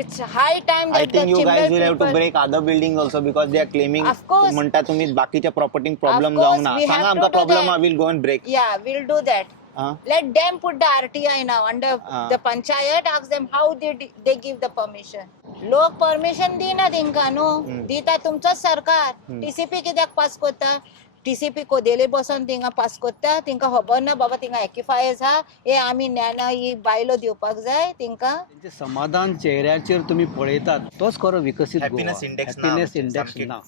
It's high time I that the think you guys Chimel will have to people. break other buildings also because they are claiming. Of course. म्हणता तुम्ही बाकीच्या property problem Of जाऊ course, ना we सांगा have आमचा to do problem that. I will go and break. Yeah, we'll do that. Let them put the RTI now under the panchayat. Ask them how did they give the permission. लोक permission दिना तिंका न्हू दिता तुमचंच सरकार. TCP कित्याक pass करता? TCP कोदेले बसून तिंगा पास करता. तिंका खबर ना बाबा तिंगा एक्युफायर्स हा हे आमी ज्ञान ही बायलो दिवपाक जाय तिंका. त्यांचे समाधान चेहऱ्याचेर तुम्ही पळयतात तोच खरो विकसित गोवा. हॅपीनेस इंडेक्स ना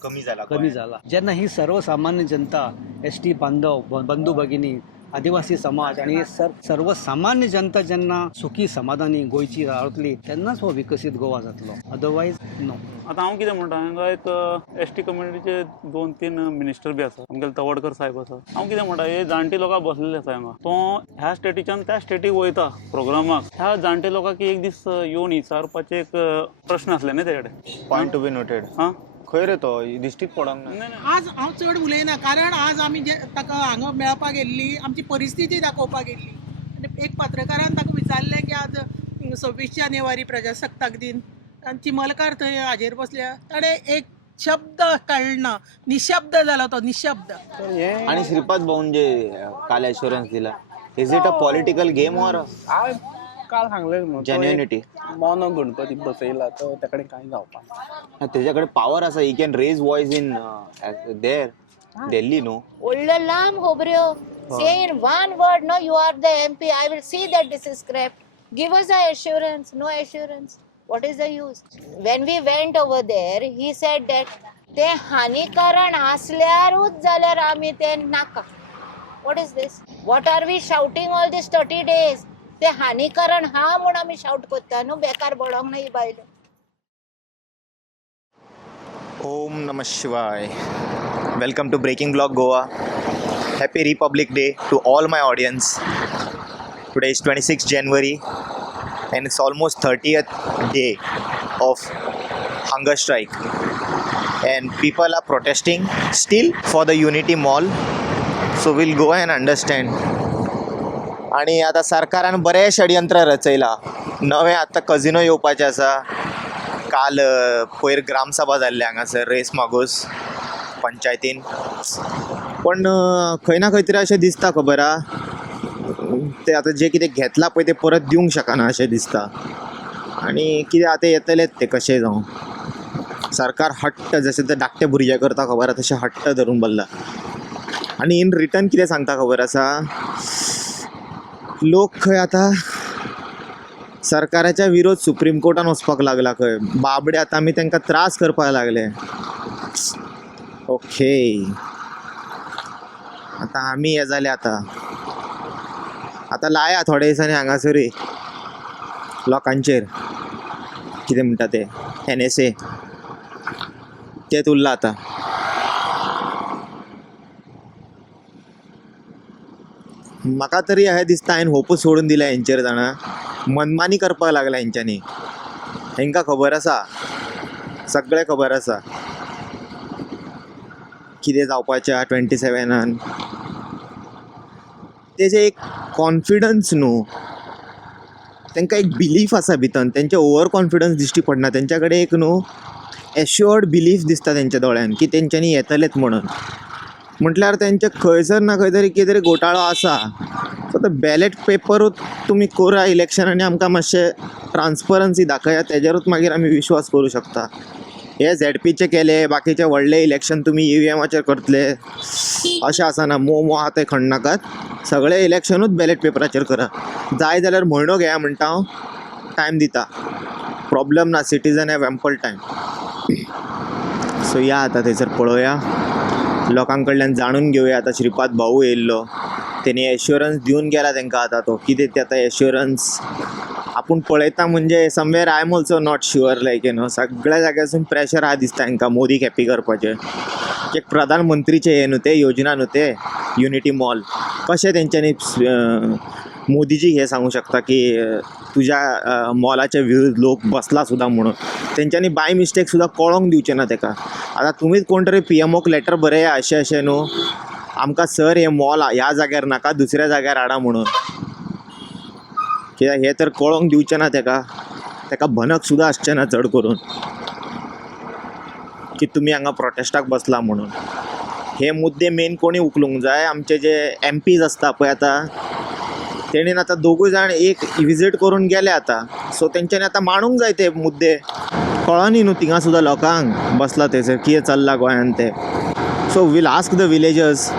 कमी झाला जेन्ना ही सर्वसामान्य जनता एसटी बांधव बंधू भगिनी आदिवासी समाज आणि सर्वसामान्य जनता जेन्ना सुखी समाधानी गोंयची रावतली तेन्नाच हो विकसीत गोवा जातलो अदरवायज नो. आता हांव कितें म्हणटा हांगा एक एसटी कम्युनिटीचे 2-3 मिनिस्टर बी आसा आमगेले तवडकर साहेब आसा. हांव कितें म्हणटा हे जाणटी लोकां बसलेले आसा हांगा तो ह्या स्टेटीच्यान त्या स्टेटीक वयता प्रोग्रामाक. ह्या जाणटे लोकांक एक दीस येवन विचारपाचे एक प्रश्न आसले न्ही तेजे कडेन. Point to be noted. खंय रे तो दिश्टीत पडोंक ना. आज हांव चड उलयना कारण आज आमी जे ताका हांगा मेळपाक गेल्ली आमची परिस्थिती दाखोवपाक गेल्ली आनी एक पत्रकारान ताका विचारलें की आज 26 जानेवारी प्रजासत्ताक दिन आनी चिमलकार थंय हाजेर बसल्या ताणें एक शब्द कळना निशब्द जालो तो निशब्द. आणि श्रीपाद भाऊन जे काल एश्युरन्स दिला is it a political game or काल सांगलें जेन्युनिटी? मोनो गणपती बसयला तो तेकडे कांय जावपाक. त्याच्याकडे पॉवर असा he can raise voice in there Delhi no. व्हडल्यो लांब खबऱ्यो. Say in one word, no, you are the MP. I will see that this is scrapped. Give us the assurance. No assurance. What is the use? When we went over there, he said that ते हानिकारण असल्यारूच जाल्यार आमी ते नाका. What is this? What are we shouting all these 30 days? ते हानिकारण हा म्हणून आमी shout करता न्हू बेकार बळोंक ना ही बायलो. ओम नमः शिवाय. Welcome to breaking blog Goa. Happy Republic Day to all my audience. Today is 26th January and it's almost 30th day of hunger strike and people are protesting still for the Unity Mall, so we'll go and understand. आणि आता सरकारान बरें षडयंत्र रचयला. नवे आतां कजिनो येवपाचें आसा. काल पयर ग्रामसभा जाल्ली हांगासर रेस मागोस पंचायतीन पण खंय ना खंय तरी अशें दिसता खबर आहा ते आतां जे कितें घेतलां पळय ते परत दिवंक शकना अशें दिसता. आनी कितें आतां येतलेच ते कशें जावं. सरकार हट्ट जशें ते धाकटे भुरगे करता खबर आहा तशें हट्ट धरून बसला. आनी इन रिटर्न कितें सांगता खबर आसा लोक खंय आतां सरकाराच्या विरोध सुप्रीम कोर्टान वचपाक लागला. खंय बाबडे आतां आमी तांकां त्रास करपाक लागले. ओके आतां आमी हे जाले आतां लाया थोड्या दिसांनी हांगासरी लोकांचेर कितें म्हणटा ते NSA तेच उरला आतां. म्हाका तरी अशें दिसता हांवें होपूच सोडून दिला हेंचेर जाणा. मनमानी करपाक लागला हेंच्यांनी. हेंकां खबर आसा सगळें खबर आसा कितें जावपाचें 27 तेजे एक कॉन्फिडन्स न्हू तांकां एक बिलीफ आसा भितन. तेंचे ओवर कॉन्फिडन्स दिश्टी पडना. तेंच्या कडेन एक न्हू एश्युअर्ड बिलीफ दिसता तेंच्या दोळ्यान की तेंच्यांनी येतलेच म्हणून. म्हटल्यार तेंचे खंयसर ना खंय तरी कितें तरी घोटाळो आसा. सो तो बॅलेट पेपरूच तुमी करा इलेक्शन आनी आमकां मातशें ट्रान्सपरन्सी दाखया तेजेरूच मागीर आमी विश्वास करूं शकता. हे ZPचे केले बाकीचे व्हडले इलेक्शन तुमी EVMचेर करतले अशें आसना. मोव आहा ते खणनाकात. सगळे इलेक्शनूच बॅलेट पेपराचेर करा. जाय जाल्यार म्हयनो घेया म्हणटा हांव. टायम दिता प्रॉब्लेम ना. Citizen have ample time. So या आतां थंयसर पळोवया लोकां कडल्यान जाणून घेवया. आतां श्रीपाद भाऊ येयल्लो तेणी एश्युरन्स दिवन गेला तांकां. आतां तो कितें ते आतां एश्युरन्स आपूण पळयता म्हणजे somewhere I am also not sure like you know सगळ्या जाग्यासून प्रेशर आहा दिसता हांकां मोदीक हॅप्पी करपाचें. एक प्रधानमंत्रीचे हे न्हू ते योजना न्हू ते युनिटी मॉल कशें तेंच्यांनी मोदीजी हे सांगू शकता की तुज्या मॉलाच्या विरुद्ध लोक बसला सुद्दां म्हणून. तेंच्यांनी बाय मिस्टेक सुद्दां कळोंक दिवचें ना ताका. आतां तुमीच कोण तरी PMOक लेटर बरया अशें अशें न्हू आमकां सर हे मॉल ह्या जाग्यार नाका दुसऱ्या जाग्यार हाडा म्हणून. कित्याक हे तर कळोंक दिवचें ना ताका. ताका भनक सुद्दां आसचें ना चड करून की तुमी हांगा प्रोटेस्टाक बसला म्हणून. हे मुद्दे मेन कोणी उखलूंक जाय, आमचे जे MPs आसता पळय आतां तेणीन आतां दोगूय जाण एक विजीट करून गेले आतां, सो तेंच्यांनी आतां मांडूंक जाय ते मुद्दे. कळनी न्हू थिंगा सुद्दां लोकांक बसला थंयसर कितें चल्लां गोंयांत ते. So we'll ask the villagers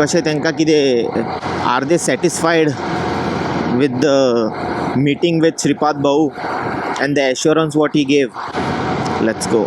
कशें तांकां कितें are they satisfied with the meeting with Shripad Babu and the assurance what he gave. Let's go.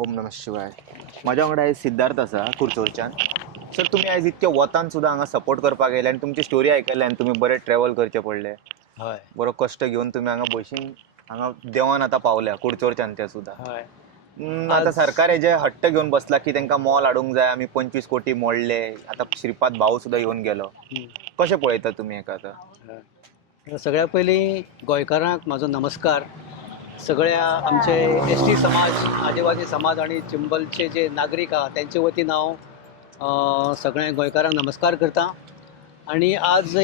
ओम नमः शिवाय. म्हाज्या वांगडा आयज सिद्धार्थ आसा कुरचोरच्यान. सर तुमी आयज इतके वतान सुद्दां हांगा सपोर्ट करपाक येयले आनी तुमची स्टोरी आयकल्ली आनी तुमी बरे ट्रॅव्हल करचे पडले. हय बरो कश्ट घेवन तुमी हांगा बशीन हांगा देवान आतां पावल्या कुडचोरच्यान ते सुद्दां. हय आतां सरकार हेजे हट्ट घेवन बसला की तांकां मॉल हाडूंक जाय, आमी 25 कोटी मोडले. आतां श्रीपाद भाऊ सुद्दां येवन गेलो. कशें पळयता तुमी हेका आतां? सगळ्यात पयलीं गोंयकारांक म्हाजो नमस्कार. सगळ्या आमचे ST समाज, आदिवासी समाज आणि चिंबलचे जे नागरीक आहात त्यांचे वतीन हांव सगळ्या गोंयकारांक नमस्कार करता. आणि आज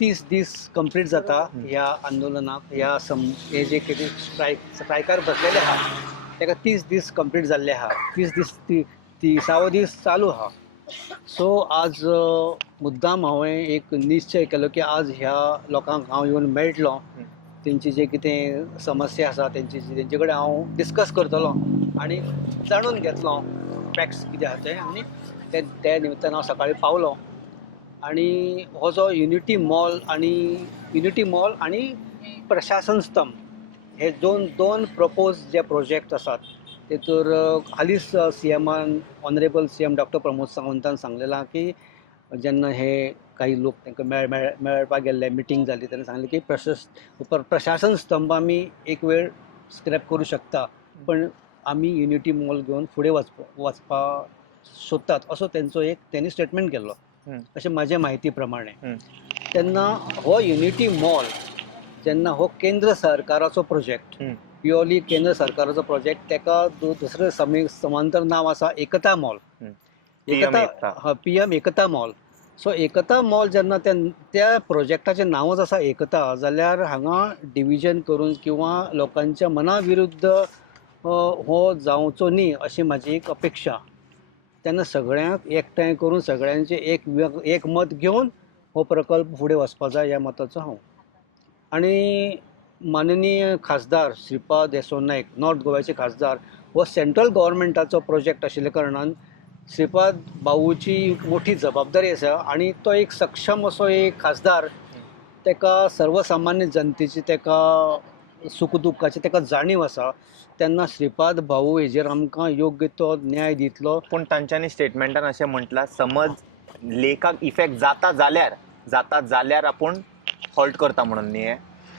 30 दीस कंप्लीट जाता ह्या आंदोलनाक. हे जे कितें स्ट्रायकार बसलेले आहात ताका 30 दीस कंप्लीट जाल्ले आहा. 30 दीस 30वा दीस चालू आहा. सो आज मुद्दाम हांवें एक निश्चय केलो की आज ह्या लोकांक हांव येवन मेळटलो. तेंची जे कितें समस्या आसा तेंचे कडेन हांव डिस्कस करतलो आनी जाणून घेतलो फॅक्ट्स कितें आहा ते. आनी त्या निमित्तान हांव सकाळीं पावलो. आणि हो जो युनिटी मॉल आणि प्रशासन स्तंभ हे दोन प्रपोज जे प्रोजेक्ट आसात तेतूर हालींच CMान ऑनरेबल CM डॉक्टर प्रमोद सावंतान सांगलेलां की जेन्ना हे काही लोक तांकां मेळपाक गेल्ले, मिटींग जाली तेन्ना सांगलें की प्रशासन स्तंभ आमी एक वेळ स्क्रॅप करूं शकता, पण आमी युनिटी मॉल घेवन फुडें वचपाक सोदतात असो त्यांनी स्टेटमेंट केल्लो. अशें म्हाजे म्हायती प्रमाणे. तेन्ना हो युनिटी मॉल जेन्ना हो केंद्र सरकाराचो प्रोजेक्ट, प्युअरली केंद्र सरकाराचो प्रोजेक्ट, ताका दुसरें समांतर नांव आसा एकता मॉल. PM एकता मॉल. सो एकता मॉल जेन्ना त्या प्रोजेक्टाचें नांवच आसा एकता, जाल्यार हांगा डिविजन करून किंवा लोकांच्या मना विरुद्ध हो जावचो न्ही अशी म्हाजी एक अपेक्षा. तेन्ना सगळ्यांक एकठांय करून सगळ्यांचे एक मत घेवन हो प्रकल्प फुडें वचपाक जाय ह्या मताचो हांव. आनी माननीय खासदार श्रीपाद येसो नायक, नॉर्थ गोव्याचे खासदार, हो सेंट्रल गव्हर्मेंटाचो प्रोजेक्ट आशिल्ल्या कारणान श्रीपाद भाऊची मोठी जबाबदारी आसा. आनी तो एक सक्षम असो एक खासदार, ताका सर्वसामान्य जनतेची ताका सुखदुखाची ताका जाणीव आसा. तेन्ना श्रीपाद भाऊ हेजेर आमकां योग्य तो न्याय दितलो. पूण तांच्यांनी स्टेटमेंटान अशें म्हटलां, समज लेखाक इफेक्ट जाता जाल्यार आपूण हॉल्ट करता म्हणून न्ही.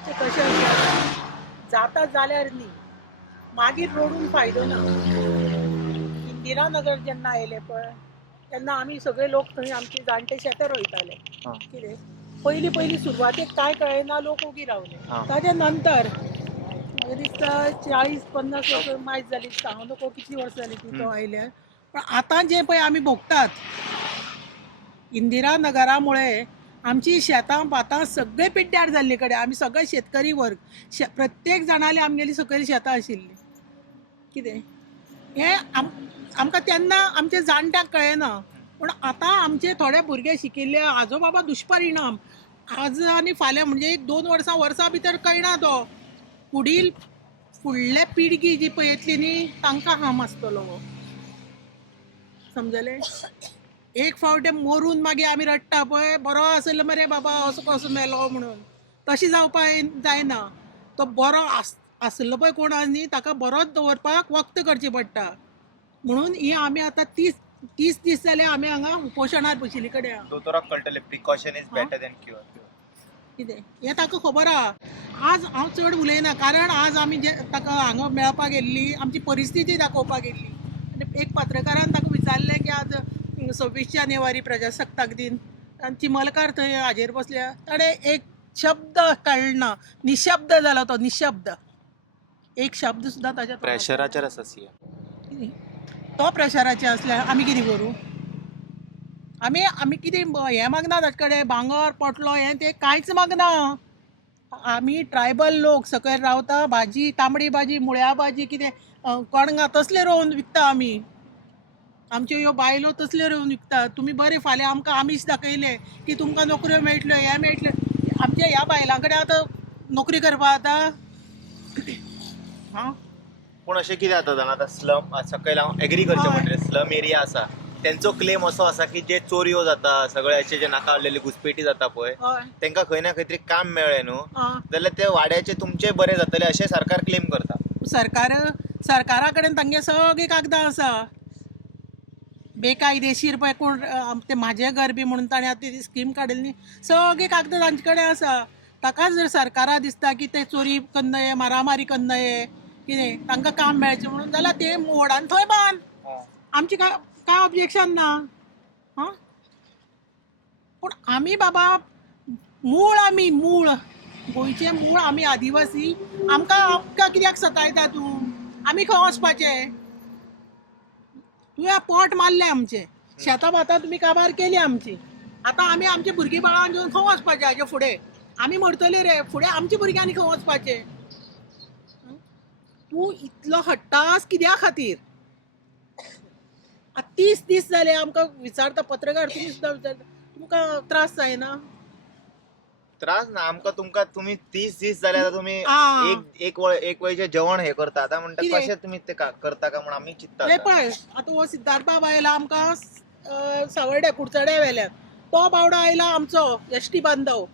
ते कशें आसा, जाता जाल्यार न्ही, मागीर रोडून फायदो ना. इंदिरानगर जेन्ना आयले पळय तेन्ना आमी सगळे लोक थंय आमचे जाणटे शेतां रोयताले. कितें पयलीं सुरवातेक कांय कळना, लोक उगी रावले. ताज्या नंतर म्हाका दिसता 40-50 वर्सां मायज जाली, हांव नको कितलीं वर्सां जालीं ती तो आयल्यार. पण आतां जे पळय आमी भोगतात इंदिरा मुळे आमची शेतां भातां सगळे पिड्ड्यार जाल्ले कडेन. आमी सगळे शेतकरी वर्ग, प्रत्येक जाणाले आमगेली सकयल शेतां आशिल्लीं. कितें हें आमकां तेन्ना आमच्या जाणट्यांक कळना, पूण आतां आमचे थोडे भुरगे शिकिल्ले हाजो बाबा दुश्परिणाम आज आनी फाल्यां म्हणजे एक 2 वर्सां भितर कळना तो. फुडले पिळगी जी पळय येतली न्ही तांकां हाम आसतलो हो. समजलें? एक फावट मरून मागीर आमी रडटा पळय, बरो आसलो मरे बाबा असो कसो मेलो म्हणून, तशें जावपाक जायना. तो बरो आसलो पळय कोण आसा न्ही ताका बरोच दवरपाक वक्त करचें पडटा. म्हणून ही आमी आतां 30 दीस जाले आमी हांगा उपोशणार बशिल्ले कडेन आहा. दोतोराक कळटलें precaution is better than cure. कितें हें ताका खबर आहा. आज हांव चड उलयना, कारण आज आमी जे ताका हांगा मेळपाक गेल्ली आमची परिस्थिती दाखोवपाक गेल्ली. आनी एक पत्रकारान ताका विचारलें की आज 26 जानेवारी प्रजासत्ताक दिन आनी चिमलकार थंय हाजेर बसल्या. ताणें एक शब्द कळना, निशब्द जालो तो, निशब्द. एक शब्द सुद्दां ताच्या तोंडांतल्यान प्रेशराचेर आसा सीएम. तो प्रेशराचे असल्यार आमी कितें करूं? आमी कितें हें मागना ताचे कडेन, भांगर पोटलो हें तें कांयच मागना. आमी ट्रायबल लोक सकयल रावता, भाजी, तांबडी भाजी, मुळ्या भाजी, कितें कणगां तसले रोवन विकता आमी. आमच्यो ह्यो बायलो तसल्यो रोवन विकता. तुमी बरें फाल्यां आमकां आमीश दाखयले की तुमकां नोकऱ्यो मेळटल्यो, हें मेळटलें. आमच्या ह्या बायलां कडेन आतां नोकरी करपाक जाता? हां पूण अशें कितें जाता जाणा, आतां स्लम सकयल हांव एग्रीकल्चर म्हणटलें स्लम एरिया आसा तेंचो क्लेम असो आसा की जे चोरयो जाता, सगळे अशे जे नाका आसलेली घुसपेटी जाता पळय, हय तांकां खंय ना खंय तरी काम मेळ्ळें न्हू, आं जाल्यार ते वाड्याचे तुमचे बरें जातले अशें सरकार क्लेम करता. सरकारा कडेन तांगे सगळीं कागदां आसा. बेकायदेशीर पळय कोण ते म्हाजें घर बी म्हणून ताणें आतां ती स्कीम काडिल्ली न्ही, सगळीं कागदां तांचे कडेन आसा. ताका जर सरकारा दिसता की ते चोरी करनये, मारामारी करनये, कितें तांकां काम मेळचें म्हणून, जाल्यार ते मोडान थंय बांद. आमची काय ऑब्जेक्शन ना. हां पूण आमी बाबा आमी मूळ गोंयचे मूळ आमी आदिवासी. आमकां कित्याक सतायता तूं? आमी खंय वचपाचें? तुवें पोट मारलें आमचें, शेतां भातां तुमी काबार केली आमची. आतां आमी आमचे भुरगीं बाळां घेवन खंय वचपाचें हाजे फुडें? आमी मरतलीं रे, फुडें आमच्या भुरग्यांनी खंय वचपाचें? तूं इतलो हट्टास कित्या खातीर? 30 दीस जाले आमकां विचारता पत्रकार, तुमी सुद्दां विचारता, तुमकां त्रास जायना? त्रास ना आमकां तुमकां. तुमी 30 दीस जाले आतां तुमी आं. एक वेळचें जेवण हे करता, आतां म्हणटा कितें? कशें तुमी ते करता काय म्हणून आमी चिंतता. हे पळय आतां हो सिद्धार्थ बाब आयला आमकां सावर्डे कुडचड्या वेल्यान. तो बावडो आयला आमचो एसटी बांदव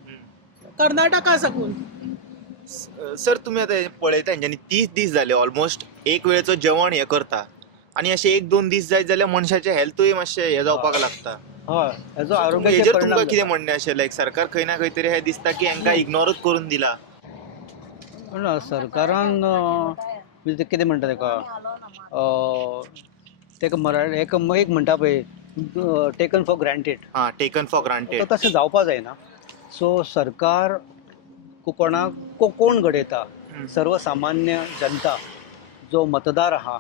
कर्नाटका साकून. सर तुमी आतां पळयता हेंच्यांनी 30 दीस जाले ऑलमोस्ट एक वेळेचो जेवण हे करता, आनी अशें 1-2 दीस जायत जाल्यार मनशाचें हेल्थूय मातशें हे जावपाक लागता. हय हेजो आरोग्याचेर हेजेर परिणाम तुमकां जाता. कितें म्हणणें अशें लायक सरकार खंय ना खंय तरी हे दिसता की हांकां इग्नोरूच करून दिला. पण सरकारान म्हणजे ते कितें म्हणटा तेका मराठी एक म्हणटा पळय टेकन फॉर ग्रांटेड. हां टेकन फॉर ग्रांटेड. तशें जावपा जायना. सो सरकार कोणाक कोण घडयता? सर्वसामान्य जनता जो मतदार आहा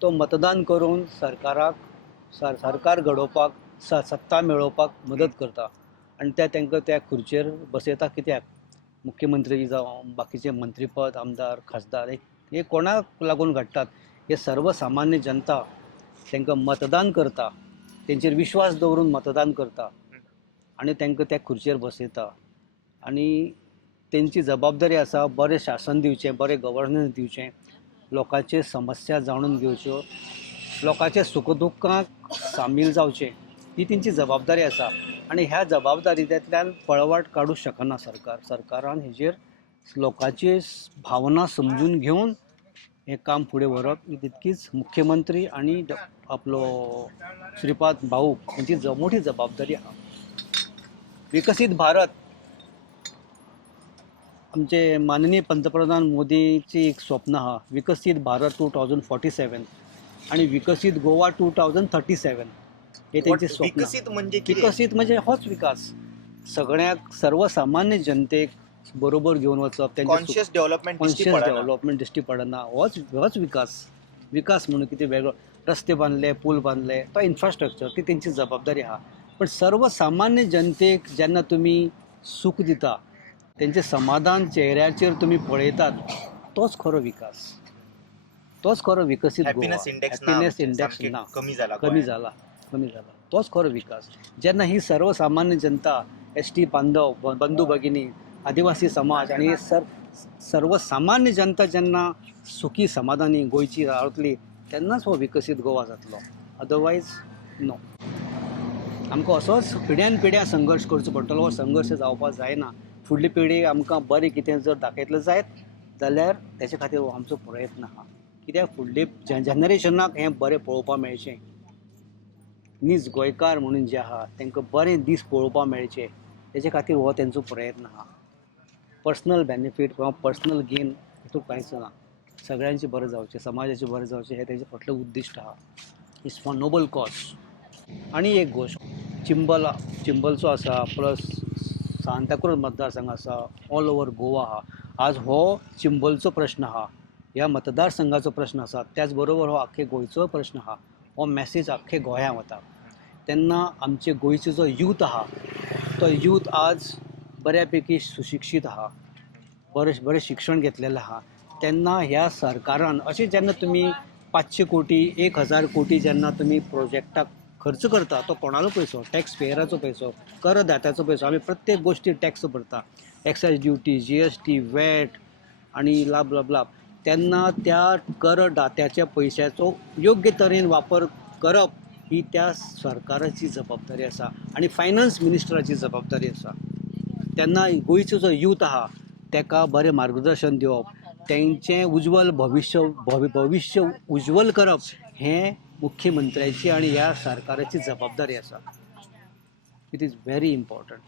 तो मतदान करून सरकार घडोवपाक, सत्ता मेळोवपाक मदत करता. आनी तांकां त्या खुर्चेर बसयता. कित्याक? मुख्यमंत्री जावं बाकीचे मंत्रीपद, आमदार, खासदार हे कोणाक लागून घडटात? हे सर्वसामान्य जनता तांकां मतदान करता, तेंचेर विश्वास दवरून मतदान करता आनी तांकां त्या खुर्चेर बसयता. आनी तेंची जबाबदारी आसा बरें शासन दिवचें, बरें गव्हर्नन्स दिवचें, लोकांचे समस्या जाणून घेवच्यो, लोकांच्या सुखदुख्खांक सामील जावचें, ही तेंची जबाबदारी आसा. आनी ह्या जबाबदारींतल्यान पळवाट काडूंक शकना सरकारान हेजेर लोकांची भावना समजून घेवन हें काम फुडें व्हरप ही तितकीच मुख्यमंत्री आनी आपलो श्रीपाद भाऊ हांची मोठी जबाबदारी आहा. विकसीत भारत आमचे माननीय पंतप्रधान मोदीची एक स्वप्न आहा, विकसीत भारत 2047 आणि विकसीत गोवा 2037. हे त्यांचे स्वप्न. विकसित म्हणजे कितें? विकसीत म्हणजे होच विकास, सगळ्याक सर्वसामान्य जनतेक बरोबर घेवन वचप, कॉन्शियस डेव्हलपमेंट दिश्टी पडना. होच विकास म्हणून कितें वेगळो. रस्ते बांदले, पूल बांदले, तो इन्फ्रास्ट्रक्चर ती तेंची जबाबदारी आहा. पण सर्वसामान्य जनतेक जेन्ना तुमी सूख दिता, तेंचें समाधान चेहऱ्याचेर तुमी पळयतात, तोच खरो विकास. तोच खरो विकसीत Goa. Happiness index happiness index ना कमी झाला कमी झाला तोच खरो विकास. जेन्ना ही सर्वसामान्य जनता, एस टी बांधव, बंधू भगिनी, आदिवासी समाज आणि सर्वसामान्य जनता जेन्ना सुखी समाधानी गोंयची रावतली तेन्नाच हो विकसीत गोवा जातलो. Otherwise no. आमकां असोच पिढ्यान पिढ्या संघर्श करचो पडटलो. हो संघर्श जावपाक जायना. फुडली पिढी आमकां बरें कितें जर दाखयतलें जायत जाल्यार तेचे खातीर हो आमचो प्रयत्न आहा. कित्याक फुडले जनरेशनाक हें बरें पळोवपाक मेळचें. नीज गोंयकार म्हणून जे आहा तांकां बरें दीस पळोवपाक मेळचे तेचे खातीर हो तेंचो प्रयत्न आहा. पर्सनल बेनिफीट किंवा पर्सनल गेन हितून कांयच ना. सगळ्यांचें बरें जावचें, समाजाचें बरें जावचें हें तेजें फाटलें उद्दिश्ट आहा. It's for noble cause. आनी एक गोश्ट चिंबलचो आसा प्लस सांताक्रूज मतदारसंघ आसा, ऑल ओवर गोवा आहा. आज हो चिंबलचो प्रश्न आहा, ह्या मतदारसंघाचो प्रश्न आसा, त्याच बरोबर हो आख्खे गोंयचो प्रश्न आहा. हो मॅसेज आख्खे गोंया वता. तेन्ना आमचे गोंयचो जो यूथ आहा तो यूथ आज बऱ्यापैकी सुशिक्षीत आहा, बरें शिक्षण घेतलेलें आहा. तेन्ना ह्या सरकारान अशें जेन्ना तुमी 500 कोटी 1000 कोटी जेन्ना तुमी प्रोजेक्टाक खर्च करता तो कोणालो पयसो? टॅक्स पेयराचो पयसो, करदात्याचो पयसो. आमी प्रत्येक गोश्टी टॅक्स भरता, एक्सायज ड्युटी, GST, वॅट आनी लाभ. तेन्ना त्या करदात्याच्या पयशाचो योग्य तरेन वापर करप ही त्या सरकाराची जबाबदारी आसा आनी फायनान्स मिनिस्टराची जबाबदारी आसा. तेन्ना गोंयचो जो यूथ आहा ताका बरें मार्गदर्शन दिवप, तेंचें उज्वल भविश्य उज्वल करप हें मुख्यमंत्र्याची आनी ह्या सरकाराची जबाबदारी आसा. It is very important.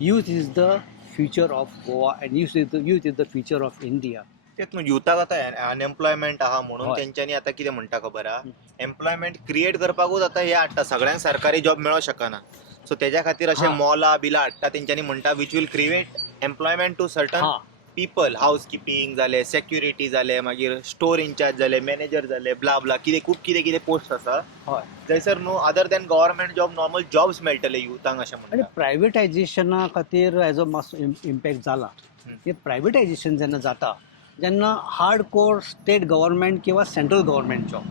Youth is the future of Goa and youth is the future of India. तेच न्हू, युथाक आतां अनएम्प्लॉयमेंट आहा म्हणून हय. तेंच्यांनी आतां कितें म्हणटा खबर आहा, एम्प्लॉयमेंट क्रिएट करपाकूच आतां हे हाडटा. सगळ्यांक सरकारी जॉब मेळोंक शकना, सो तेज्या खातीर अशें मॉला बिला हाडटा. तेंच्यांनी म्हणटा which will create employment to certain people. Housekeeping जाले, सेक्युरिटी जाले, मागीर स्टोर इंचार्ज जाले, मॅनेजर जाले, ब्ला कितें खूब कितें पोस्ट आसा. हय. थंयसर न्हू other than government job normal jobs मेळटले युथांक अशें आनी म्हणटा. प्रायवेटायजेशना खातीर हेजो मातसो इम्पॅक्ट जाला. हे प्रायवेटायजेशन जेन्ना जाता जेन्ना हार्ड कोर स्टेट गव्हर्मेंट किंवा सेंट्रल गव्हर्मेंट जॉब,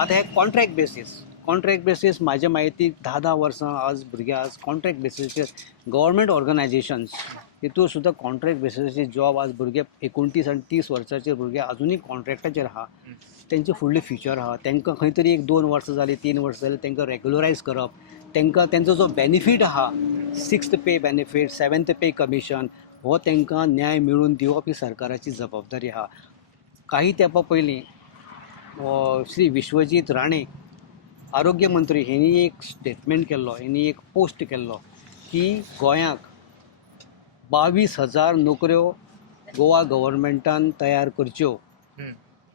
आतां हे कॉन्ट्रॅक्ट बेसीस म्हाज्या म्हायतीक 10 वर्सां आज भुरगे आज कॉन्ट्रॅक्ट बेसिसचेर गव्हर्मेंट ऑर्गनायजेशन्स हितूर सुद्दां कॉन्ट्रॅक्ट बेसिसाचेर जॉब आज भुरगे 29 आनी 30 वर्सांचे भुरगे अजुनूय कॉन्ट्रॅक्टाचेर आहा. तेंचे फुडलें फ्युचर आहा. तांकां खंय तरी 1-2 वर्सां जालीं 3 वर्सां जालीं तांकां रेग्युलरायज करप, तांकां तेंचो जो बेनिफीट आहा 6th पे बेनिफीट, 7th पे कमिशन हो तांकां न्याय मेळून दिवप ही सरकाराची जबाबदारी आहा. काही तेंपा पयलीं श्री विश्वजीत राणे आरोग्य मंत्री हेणी एक स्टेटमेंट केल्लो, हेणी एक पोस्ट केल्लो की गोंयाक 22,000 नोकऱ्यो गोवा गव्हर्मेंटान तयार करच्यो.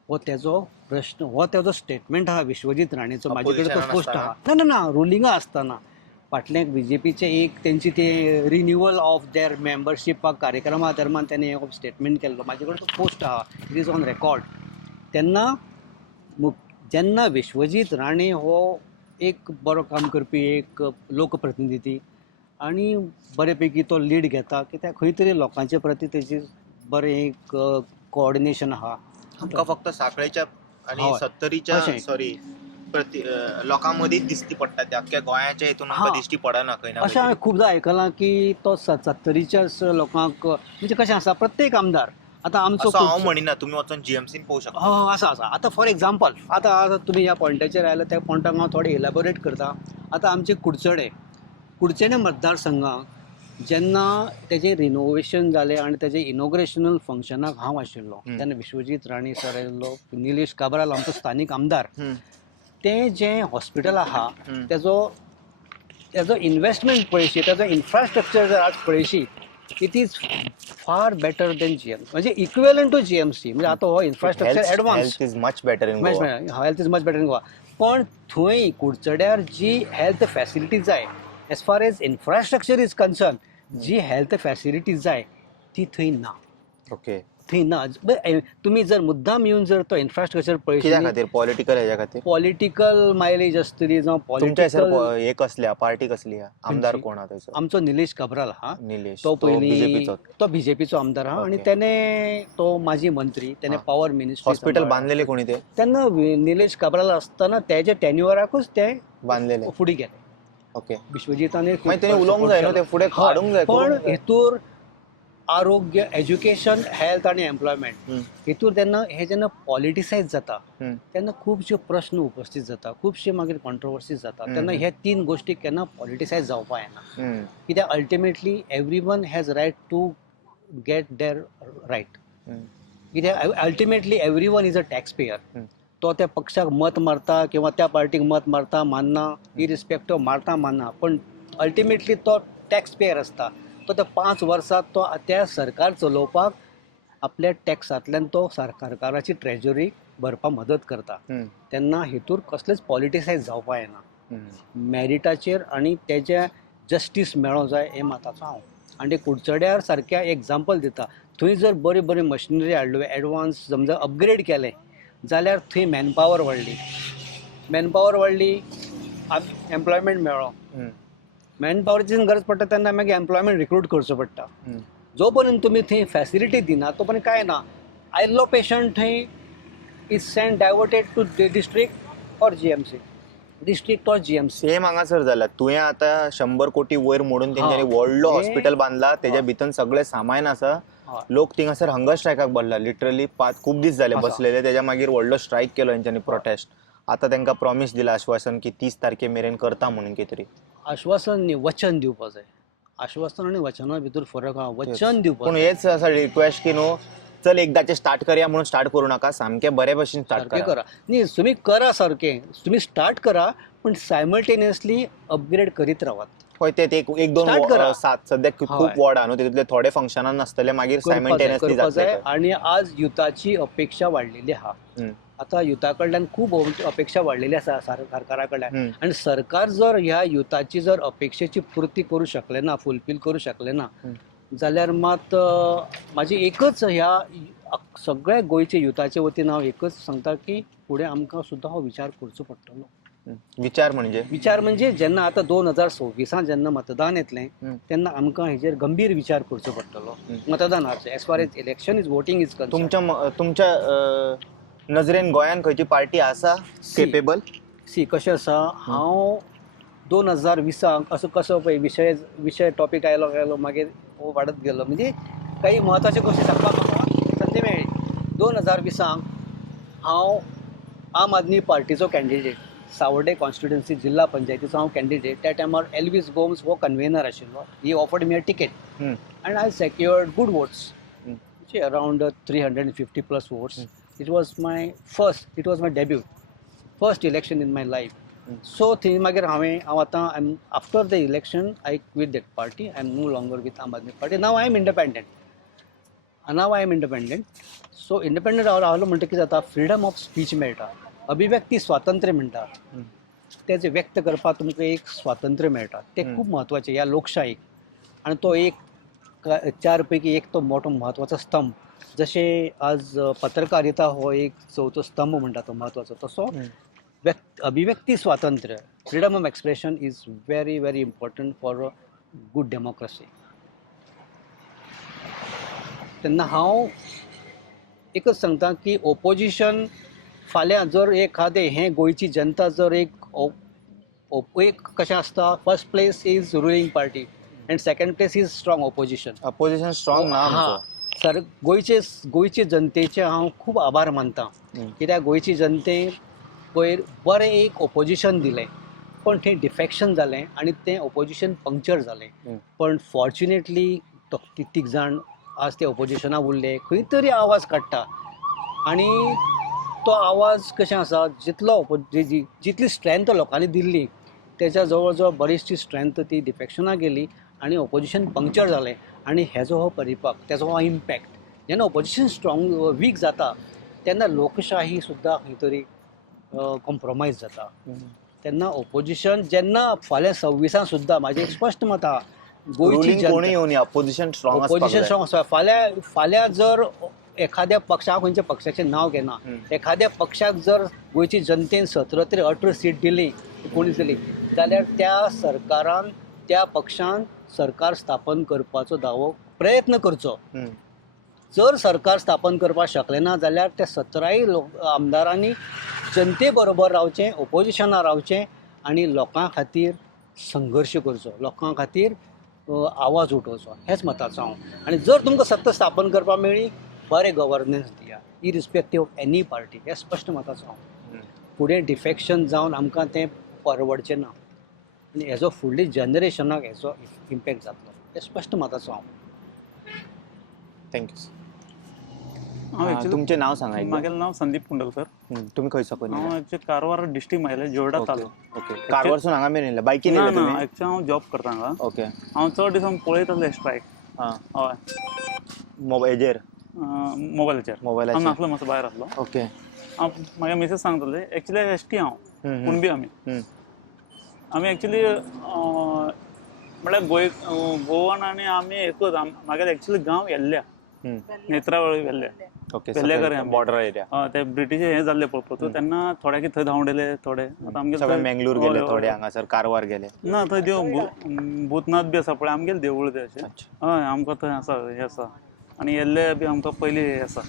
हो तेजो प्रश्न, हो तेजो स्टेटमेंट आहा विश्वजीत राणेचो. म्हाजे कडेन तो पोस्ट आहा. ना रुलिंगा आसतना फाटल्यान BJPचे एक तेंची ते रिन्युअल ऑफ देर मेंबरशीपाक कार्यक्रमा दरम्यान तेणें हो स्टेटमेंट केल्लो. म्हाजे कडेन तो पोस्ट आहा, इट इज ऑन रेकॉर्ड. तेन्ना जेन्ना विश्वजीत राणे हो एक बरो काम करपी एक लोकप्रतिनिधी आनी बऱ्यापैकी तो लीड घेता, कित्याक खंय तरी लोकांचे प्रती तेजी बरें एक कोऑर्डिनेशन आहा. आमकां फक्त सांखळेच्या आनी 70च्या सॉरी लोकां मदींच दिश्टी पडटा, ते अख्ख्या गोंयाच्या हितून आमकां दिश्टी पडना खंय ना. अशें हांवें खूबदां आयकलां की तो 70च्याच लोकांक म्हणजे कशें आसा प्रत्येक आमदार आतां आमचो हांव म्हणिना, तुमी वचून GMCन पळोवंक शकता. आसा. आतां फॉर एग्जाम्पल आतां तुमी ह्या पॉयंटाचेर आयले त्या पॉयंटाक हांव थोडें इलॅबोरेट करता. आतां आमचे कुडचडे मतदारसंघाक जेन्ना तेजें रिनोवेशन जालें आनी तेजें इनॉग्रेशनल फंक्शनाक हांव आशिल्लो तेन्ना विश्वजीत राणे सर आयिल्लो, निलेश काब्राल आमचो स्थानीक आमदार. तें जें हॉस्पिटल आहा तेजो इन्वेस्टमेंट पळयशी, तेजो इन्फ्रास्ट्रक्चर जर आज पळयशी, it is far better than GMC, म्हणजे इक्विवेलंट टू GMC. म्हणजे आतां हो infrastructure advance, health is much better in Goa. Health is much better in Goa. पण थंय कुडचड्यार जी हेल्थ फॅसिलिटी जाय, as far as infrastructure is concern, जी हेल्थ फॅसिलिटी जाय ती थंय ना. ओके. थंय ना तुमी जर मुद्दाम येवन जर तो इन्फ्रास्ट्रक्चर कित्या पळयशी खातीर पॉलिटिकल हेच्या खातीर पॉलिटिकल मायलेज आसतली जावं तुमच्या पॉलिटिकल हैसर हे कसली आहा पार्टी कसली आहा आमदार कोण आहा थंयसर आमचो निलेश काब्राल हा निलेश तो पयलीं बीजेपीचो तो बीजेपीचो आमदार हा आणि ओके. त्याने तो माजी मंत्री त्याने हा. पॉवर मिनिस्ट्री हॉस्पिटल बांधलेले कोणी ते तेन्ना निलेश काब्राल आसतना त्याच्या टेन्युअराकूच ते बांधलेले फुडें गेले ओके विश्वजिताने खूब मागीर तेणी उलोवंक जाय न्हू ते फुडें काडूंक जाय पण करूंक जाय. हेतूर आरोग्य एज्युकेशन हेल्थ आणि एम्प्लॉयमेंट हम्म. हेतूर तेन्ना हे जेन्ना पॉलिटिसायज जाता हम्म. तेन्ना खुबशे प्रश्न उपस्थित जाता खुबशे मागीर कॉन्ट्रोवर्सीज जाता तेन्ना हे 3 गोष्टी केन्ना पॉलिटिसायज जावपा येना हम्म. कित्याक ultimately everyone has right to get their right hmm. कित्याक ultimately everyone is a taxpayer hmm. तो त्या पक्षाक मत मारता किंवा त्या पार्टीक मत मारता मानना इरिस्पेक्टिव्ह मारता मानना पण अल्टिमेटली तो टॅक्स पेयर आसता तो त्या 5 वर्सात तो त्या सरकार चलोवपाक आपल्या टॅक्सांतल्यान तो सरकाराची ट्रेजरी भरपाक मदत करता हम्म. तेन्ना हेतूर कसलेच पॉलिटिसायज जावपा येना हम्म. मॅरिटाचेर आनी तेच्या जस्टीस मेळो जाय हे माताचो हांव आनी ते कुडचड्यार सारक्या एग्जाम्पल दिता थंय जर बरी बरी मशिनरी हाडल्यो एडवान्स समजा अपग्रेड केलें जाल्यार थंय मॅनपावर वाडली एम्प्लॉयमेंट मेळ्ळो हम्म. मॅनपावरची गरज पडटा तेन्ना मागीर एम्प्लॉयमेंट रिक्रूट करचो पडटा हम्म. जो पर्यंत तुमी थंय फॅसिलिटी दिना तो पर्यंत काय ना आयल्लो पेशंट थंय is send diverted to district or GMC district or GMC same हांगासर जाला तुवें आतां 100 कोटी वयर मोडून तेंच्यांनी हा. व्हडलो हे- हॉस्पिटल बांदला तेज्या भितर सगळें सामान आसा हय. लोक थिंगासर हंगर स्ट्रायकाक बसला लिटरली खूब दीस जाले आसा. बसलेले तेज्या मागीर व्हडलो स्ट्रायक केलो हेंच्यांनी प्रोटेस्ट आतां तांकां प्रॉमिस दिला आश्वासन की 30 तारखे मेरेन करता म्हणून कितें तरी आश्वासन न्ही वचन दिवपा जाय आश्वासन आनी वचना भितर फरक आहा वचन दिवपा पूण जाय हेच असा रिक्वेस्ट की न्हू चल एकदाचे स्टार्ट करया म्हणून स्टार्ट करू नाका सामकें बरे भशेन स्टार्ट सारकें करा करा न्ही तुम्ही करा सारकें तुम्ही स्टार्ट करा पण सायमल्टेनियसली अपग्रेड करीत रावात हय ते एक दोन Start करा. सात सद्याक खूप हय. वॉर्ड आहा न्हू तितूंतले थोडे फंक्शनान नासतले मागीर सायमल्टेनियसली करपा जाय जातले आणि आज युथाची अपेक्षा वाडलेली आहा हम्म. आता युथा कडल्यान खूब अपेक्षा वाडलेली आसा सरकारा कडल्यान हम्म. आणि सरकार जर ह्या युथाची जर अपेक्षेची पूर्ती करू शकले ना फुलफील करू शकले ना जाल्यार मात माझी एकच ह्या सगळ्या गोंयच्या युथाच्या वतीन हांव एकच सांगता की फुडें आमकां सुद्दां हो विचार करचो पडटलो विचार म्हणजे जेन्ना आता 2026 जेन्ना मतदान येतलें हम्म. तेन्ना आमकां हेजेर गंभीर विचार करचो पडटलो मतदानाचो as far as election is voting is तुमच्या नजरेन गोंयान खंयची पार्टी आसा केपेबल सी कशें आसा हांव 2020 असो कसो पळय विशय टॉपीक आयलो मागीर हो वाडत गेलो म्हणजे काही महत्वाच्यो गोश्टी सांगपाक म्हाका संदी मेळ्ळी 2020 हांव आम आदमी पार्टीचो कॅन्डिडेट सावर्डे कॉन्स्टिट्युएन्सी जिल्हा पंचायतीचो हांव कॅन्डिडेट त्या टायमार एल्वीस गोम्स हो कन्व्हेनर आशिल्लो he offered me a ticket and I secured good votes around 350+ votes it was my debut first election in my life so थंय मागीर हांव आतां after the election I quit that party I am no longer with Aam Aadmi party now I am independent so independent रावलो म्हणटा कितें जाता freedom of speech मेळटा अभिव्यक्ती स्वातंत्र्य म्हणटा तें व्यक्त करपाक तुमकां एक स्वातंत्र्य मेळटा तें खूब म्हत्वाचें ह्या लोकशाहीक आनी तो एक 4 पैकी एक तो मोठो म्हत्वाचो स्तंभ जशें आज पत्रकारिता हो एक चवथो स्तंभ म्हणटा तो म्हत्वाचो तसो अभिव्यक्ती स्वातंत्र्य freedom of expression is very very important for a good democracy तेन्ना हांव एकच सांगता की ओपोजिशन फाल्यां जर एखादें हें गोंयची जनता जर एक कशें आसता first place is ruling party end second place is strong opposition strong ना आमचो सर गोंयचे जनतेचे हांव खूब आभार मानता कित्याक गोंयची जनतेन पयर बरें एक ओपोजिशन दिलें पण थंय डिफेक्शन जालें आनी तें ओपोजिशन पंक्चर जालें पण फॉर्च्युनेटली तो 3 जाण आज ते ओपोजिशनाक उरले खंय तरी आवाज काडटा आनी तो आवाज कशें आसा जितली स्ट्रेंथ लोकांनी दिल्ली तेच्या जवळ जवळ बरीचशी स्ट्रेंथ ती डिफेक्शनाक गेली आनी ओपोजिशन पंक्चर जालें आनी हेजो हो परिपाक तेजो हो इम्पॅक्ट जेन्ना ओपोजिशन स्ट्रॉंग वीक जाता तेन्ना लोकशाही सुद्दां खंय तरी कॉम्प्रोमायज जाता तेन्ना ओपोजिशन जेन्ना फाल्यां 26 सुद्दां म्हाजें एक स्पश्ट मत आहा गोंयची कोणी येवन अपोजिशन स्ट्रॉंग ओपोजिशन स्ट्रॉंग आसा फाल्यां जर एखाद्या पक्षाक खंयच्या पक्षाचें नांव घेना एखाद्या पक्षाक जर गोंयची जनतेन 17 ते 18 सीट दिली 19 दिली जाल्यार त्या सरकारान त्या पक्षान सरकार स्थापन करपाचो दावो प्रयत्न करचो. जर सरकार स्थापन करपाक शकले ना जाल्यार त्या 17 आमदारांनी जनते बरोबर रावचें, ओपोजिशनाक रावचें आनी लोकां खातीर संघर्श करचो, लोकां खातीर आवाज उठोवचो. हेच मताचो हांव. आनी जर तुमकां सत्ता स्थापन करपाक मेळ्ळी बरें गव्हर्नन्स दिया इरिस्पेक्टीव ऑफ एनी पार्टी. हे स्पश्ट मताचो हांव. फुडें डिफेक्शन जावन आमकां तें परवडचें ना आनी हेजो फुडल्या जनरेशनाक हेजो इम्पॅक्ट जातलो. हे स्पश्ट मताचो हांव. थँक्यू. हांव एक्चुअली तुमचें नांव सांगा एकदां. म्हागेलें नांव संदीप कुंडलकर. तुम्ही खंय साकून हांव एक्चुअली कारवार डिस्ट्रिक्ट मायले जोर्डा तालुको. ओके. कारवारसून हांगा मेरेन येयला. बायकीन ना येयला ना तुमी? एक्चुअली हांव जॉब करता हांगा. ओके. हांव चड दिसान पळयताले स्ट्रायक. हां. हय हेजेर मोबायलाचेर. हांव मोबायलाचेर. नासलो मातसो भायर आसलो. ओके. हांव म्हागे मिसेस सांगताले एक्चुअली एसटी हांव कुणबी आमी एक्चुअली म्हळ्यार गोवन आनी आमी एकूच. म्हागेले एक्चुअली गांव वेल्ल्या नेत्रावळी वेल्ल्या. ओके. वेल्लेकर आमी. Border area. ते ब्रिटीश हे जाल्ले पळय तेन्ना थोड्या थंय धांवडेले थोडे. आतां आमगे सगळे मंगळूर गेले थोडे हांगासर कारवार गेले. ना थंय देव भूतनाथ बी आसा पळय आमगेले देवूळ ते अशें. हय आमकां थंय आसा हें आसा आनी येल्ले बी आमकां पयलीं हें आसा.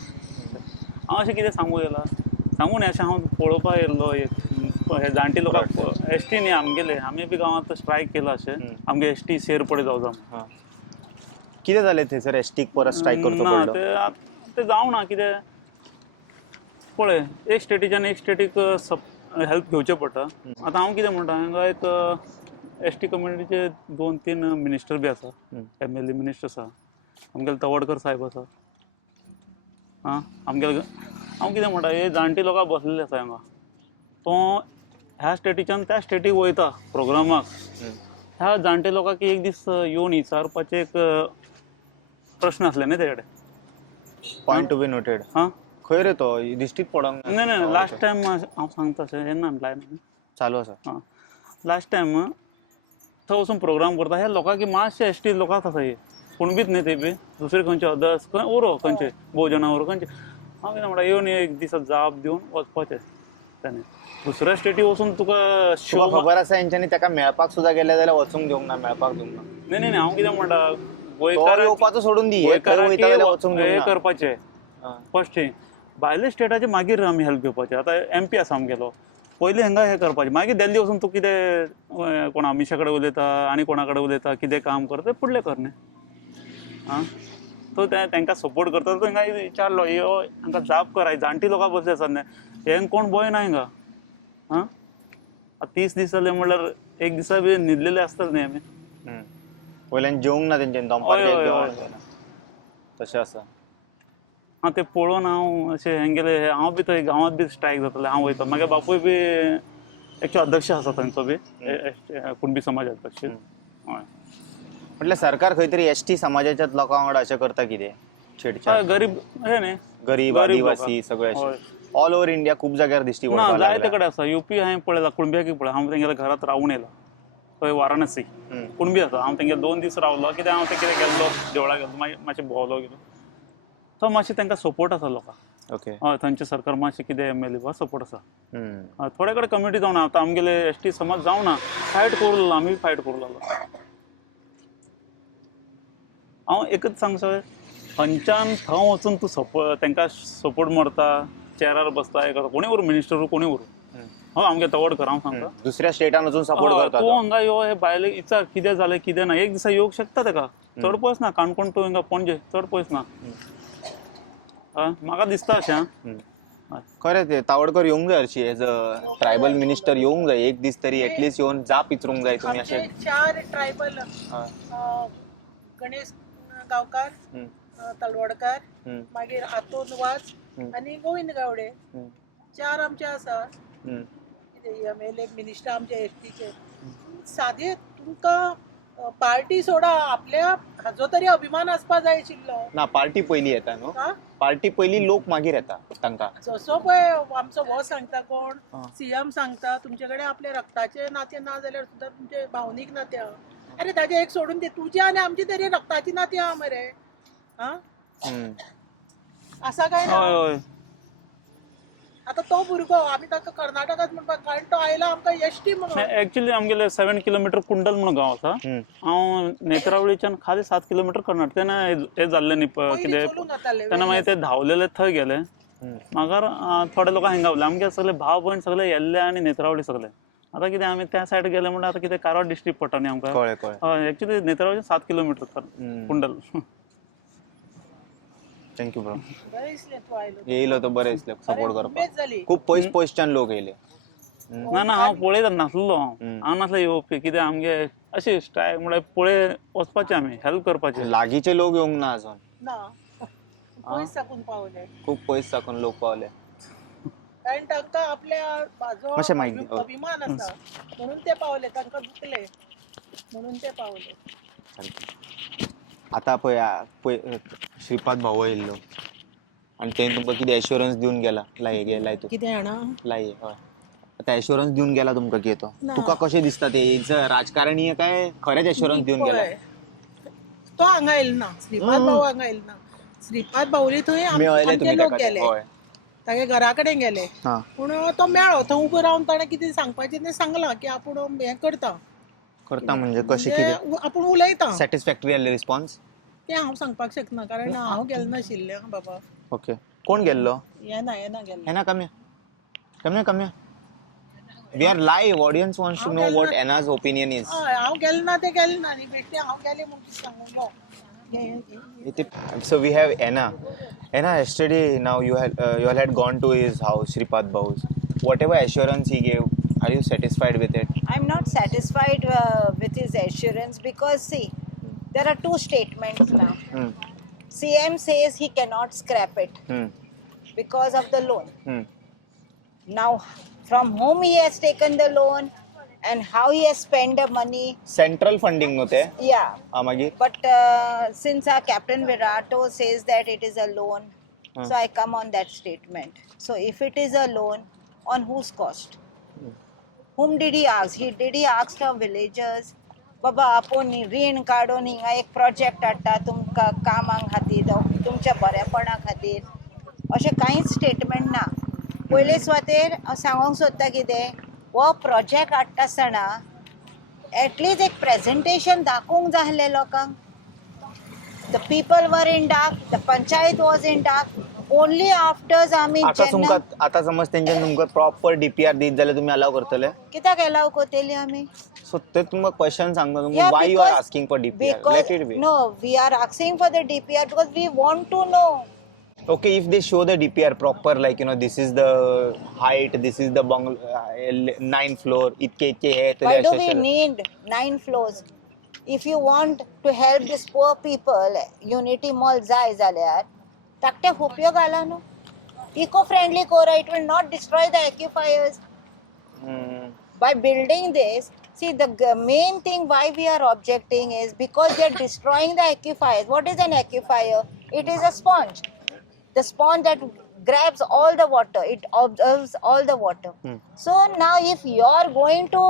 हांव अशें कितें सांगूं येयला सांगून अशें हांव पळोवपाक येयल्लो हे जाणटी लोकांक एसटी न्ही आमगेले आमी बी गांवांत स्ट्रायक केला अशें आमगे एसटी सेर पडे जावं जावन. कितें जालें थंयसर एसटीक परत स्ट्रायक करचो ना पडलो? ते जावना कितें पळय एक स्टेटीच्यान एक स्टेटीक हेल्प घेवचें पडटा. आतां हांव कितें म्हणटा हांगा एक एसटी कम्युनिटीचे 2-3 मिनिस्टर बी आसा. MLA मिनिस्टर आसा. आमगेले तवडकर साहेब आसा. आमगेले हांव कितें म्हणटा हे जाणटी लोकां बसलेले आसा हांगा. तो ह्या स्टेटीच्यान त्या स्टेटीक वयता प्रोग्रामाक. ह्या जाणटे लोकांक एक दीस येवन विचारपाचे एक प्रश्न आसले न्ही तेजे कडेन. Point to be noted. खंय रे तो दिश्टीत पडोंक ना नाही लास्ट टायम हांव सांगता अशें जेन्ना लायन चालू आसा. लास्ट टायम थंय वचून प्रोग्राम करता ह्या लोकांक मातशे एसटी लोकांच आसा हे कुणबीच न्ही ते बी दुसरे खंयचे अदर्स खंय उरो खंयचे भोवजना उरो खंयचे. हांव कितें म्हणटा येवन एक दीस जाप दिवन वचपाचें ताणें. दुसऱ्या स्टेटी वचून तुका शो खबर आसा हेंच्यांनी ताका मेळपाक सुद्दां गेले जाल्यार वचूंक दिवंक ना मेळपाक दिवंक ना. नाही हांव कितें म्हणटा गोंयकार येवपाचो सोडून दी हे करपाचें फर्स्ट थींग. भायल्या स्टेटाचे मागीर आमी हेल्प घेवपाचें. आतां MP आसा आमगेलो पयलीं हांगा हें करपाचें मागीर दिल्ली वचून तूं कितें कोण अमिशा कडेन उलयता आनी कोणा कडेन उलयता कितें काम करता तें फुडलें कर न्ही. तो तांकां सपोर्ट करता तो हांगा विचारलो यो हांकां जाप कराय जाणटी लोकां बसली आसात न्ही हें कोण भंय ना हिंगा. 30 दीस जाले म्हणल्यार एक दिसा बी न्हिदलेले आसतात न्ही आमी. वयल्यान जेवंक ना तेंच्यानी दनपारचें तशें आसा. ते पळोवन हांव अशें हें गेले हांव बी थंय गांवांत बी स्ट्रायक जातालें हांव वयता. म्हागे बापूय बी एक्चुअली अध्यक्ष आसा थंयचो बी कुणबी समाजाचो अध्यक्ष. हय म्हटल्यार सरकार खंय तरी एसटी समाजाच्याच लोकां वांगडा अशें करता कितें छेडछाड. गरीब हे न्ही गरीब आदिवासी सगळे ऑल ओव्हर इंडिया खूब जाग्यार दिश्टी ना पडपाक जायते लागल्या. कडेन आसा. UP हांवें पळयला कुणब्याक पळय हांव तेंगेल्या घरांत रावून येयला थंय वाराणसी कुणबी आसा. हांव तेंगे 2 दीस रावलो कित्याक हांव ते कितें गेल्लो देवळा गेलो मातशें भोंवलो गेलो तो मातशें तांकां सपोर्ट आसा लोकांक. ओके. हय थंयचे सरकार मातशें कितें MLA वा सपोर्ट आसा. थोडे कडेन कम्युनिटी जावना आतां आमगेले एसटी समाज जावना फायट करूं लागलो आमी फायट करूं लागलो. हांव एकच सांगता खंयच्यान थंय वचून तूं तांकां सपोर्ट मारता चॅरार बसता हे करता कोणी व्हरू मिनिस्टर कोणी व्हरू. हय आमगे तवडकर हांव सांगता दुसऱ्या स्टेटान वचून सपोर्ट करता. तूं हांगा यो हे भायले विचार कितें जालें कितें ना एक दिसा येवंक शकता ताका. चड पयस ना काणकोण टू हिंगा पणजे चड पयस ना. म्हाका दिसता अशें. खरें ते तावडकर येवंक जाय हरशी एज अ ट्रायबल मिनिस्टर येवंक जाय एक दीस तरी एटलीस्ट येवन जाप विचारूंक जाय तुमी अशें. 4 ट्रायबल गणेश गांवकार तलवडकार मागीर आतोन वाज आनी गोविंद गावडे 4 आमचे आसा. कितें MLA मिनिस्टर आमचे एसटीचे सादे तुमकां पार्टी सोडा आपल्या हाजो तरी अभिमान आसपा जाय आशिल्लो. ना पार्टी पयली येता न्हू. पार्टी पयली लोक मागीर येता तांकां. जसो पळय आमचो हो सांगता कोण CM सांगता तुमचे कडेन आपले रक्ताचे नाते ना जाल्यार सुद्दां तुमचे भावनीक नाते आहा. अरे ताजे एक सोडून दे तुजे आनी आमची तरी रक्ताची नाती आहा मरे. असा काय ना हय हय आता तो भुरगो आमी ताका कर्नाटकात म्हणपाक कारण तो आयला आमकां एसटी म्हणून ऍक्च्युली आमगेले 7 किलोमीटर कुंडल म्हणून गांव आसा हांव नेत्रावळीच्यान खाली 7 किलोमीटर कर्नाटक तेन्ना हे जाल्ले न्ही कितें चलून वताले तेन्ना मागीर ते धांवलेले थंय गेले म्हाका थोडे लोक हांगा गावले आमगे सगळे भाव भयण सगळे येल्ले आनी नेत्रावळी सगळे आतां कितें आमी त्या सायड गेले म्हणून आतां कितें कारवार डिस्ट्रिक्ट पडटा न्ही आमकां कळ्ळें कळ्ळें हय ऍक्च्युली नेत्रावळी 7 किलोमीटर कुंडल थँक्यू ब्रो बरें दिसलें तूं आयलो येयलो तो बरें दिसलें सपोर्ट उमेद करपाक जाली खूब पयसच्यान लोक येयले ना ना हांव पळयता नासलो हांव नासलो येवपी कितें आमगे अशें स्ट्रायक म्हळ्यार पळय वचपाचें आमी हेल्प करपाचें लागींचे लोक येवंक ना अजून ना पयस साकून पावले खूब पयस साकून लोक पावले कारण तांकां आपल्या मातशें म्हाजो मागीर दी. अभिमान आसा म्हणून ते पावले तांकां दुखले म्हणून ते पावले आतां पळय श्रीपाद भाऊ येयल्लो आनी तें तुमकां कितें एश्युरन्स दिवन गेला लाय लाय तूं कितें जाणा लाय हय आतां एश्युरन्स दिवन गेला तुमकां कितें तो ना. तुका कशें दिसता ते राजकारणी काय खरेंच एश्युरन्स दिवन गेला पळय, तो हांगा येयलो ना श्रीपाद भाऊ हांगा येयलो ना श्रीपाद भाऊली थंय मेळयले आमचे तुमी लोक ताका गेले हय तागे घरा कडेन गेले हां पूण तो मेळ्ळो थंय उबो रावन ताणें कितें सांगपाचें तें सांगलां की आपूण हें करता करता म्हणजे कशें कितें म्हणजे आपूण उलयता सॅटिस्फॅक्टरी जाल्ले रिस्पॉन्स तें हांव सांगपाक शकना कारण हांव गेलें नाशिल्लें बाबा ओके कोण गेल्लो येना गेल्लें एना कम्या we are live audience wants to know what एनाज ओपिनियन इज हय हांव गेलें ना तें गेलें ना न्ही बेश्टें हांव गेलें म्हूण कितें सांगू यो So we have Anna. Anna, yesterday now you all had gone to his house, Shripad Bau's. Whatever assurance he gave, are you satisfied with it? I'm not satisfied with his assurance because see, there are two statements now. Hmm. CM says he cannot scrap it Hmm. because of the loan. Hmm. Now, from whom he has taken the loan and how he has spent the money, Central funding no te? yeah. Amagi. But since our Captain Virato says that it is a loan, so I come on that statement. So if it is a loan, on whose cost? Whom did he ask? Did he ask the villagers? बाबा आपण रीण काडून हिंगा एक project हाडटा तुमकां कामां खातीर तुमच्या बरेपणा खातीर अशें कांयच स्टेटमेंट ना पयले सुवातेर हांव सांगूंक सोदता कितें हो प्रोजेक्ट हाडटा आसतना एटलीस्ट एक प्रेजेंटेशन दाखोवंक जाय आसलें लोकांक the people were in dark the panchayat was in dark only after आमी आता जेन्ना तुमकां आता समज तेंच्यान तुमकां प्रॉपर DPR दीत जाल्यार तुमी अलाव करतले? कित्याक एलाव कोतेली आमी सो ते तुमकां क्वेश्चन सांगता तुमी Yeah, why you are because- asking for DPR? Let it be. no, we are asking for the DPR because we want to know. Okay, if they show the DPR proper, like this is the height, this is the 9th floor, itke hai. Why do we need 9 floors? If you want to help these poor people, Unity Mall जाय जाल्यार ताकते उपयोग आला न्हू eco-friendly Cora, it will not destroy the aquifers. By building this, see the main thing why we are objecting is because they are destroying the aquifers. What is an aquifer? It is a sponge. The sponge that grabs all the water, it absorbs all the water. So now if you are going to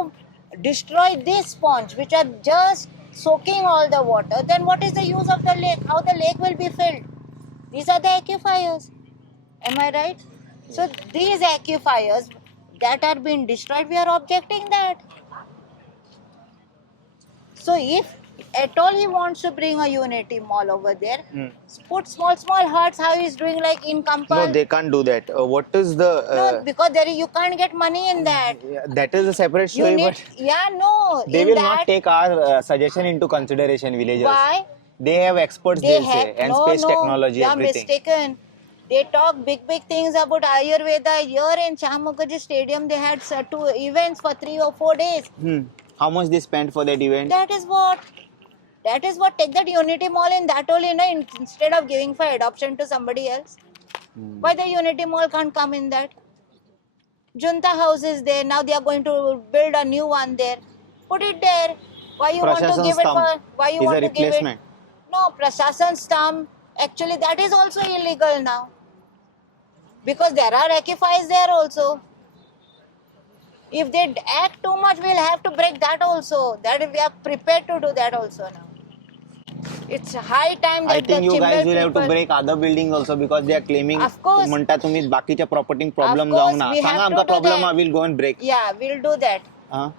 destroy this sponge which are just soaking all the water, then what is the use of the lake? How the lake will be filled? These are the aquifers. Am I right? So these aquifers that are being destroyed, we are objecting that. So if at all he wants to bring a Unity Mall over there, put small huts, how he's doing like in Kampal. No, they can't do that. What is the... No, because you can't get money in that. that is a separate You story, need, but yeah, no. they in will that, not take our suggestion into consideration, villagers. Why? They have experts, they'll say, and space technology, you are everything. mistaken. They talk big things about Ayurveda. Here in Chamukherjee Stadium, they had 2 events for 3 or 4 days. How much they spent for that event? That is what. Take that Unity Mall in that only, instead of giving for adoption to somebody else. Why the Unity Mall can't come in that? Junta House is there. Now they are going to build a new one there. Put it there. Why you want to Prashasan give it stump for? Why you is want a to give it? replacement. No, Prashasan stump. Actually, that is also illegal now. Because there are aquifers there also. If they act too much, we'll have to break that also. That we are prepared to do that also now. It's high time I that the think you guys Chimel will have to people. Break other building also because they are claiming. Of course. म्हणता तुम्ही बाकीच्या property problem Of course, जाऊ ना. we have सांगा to आमचा do problem that. Will go and break. Yeah, we'll do that.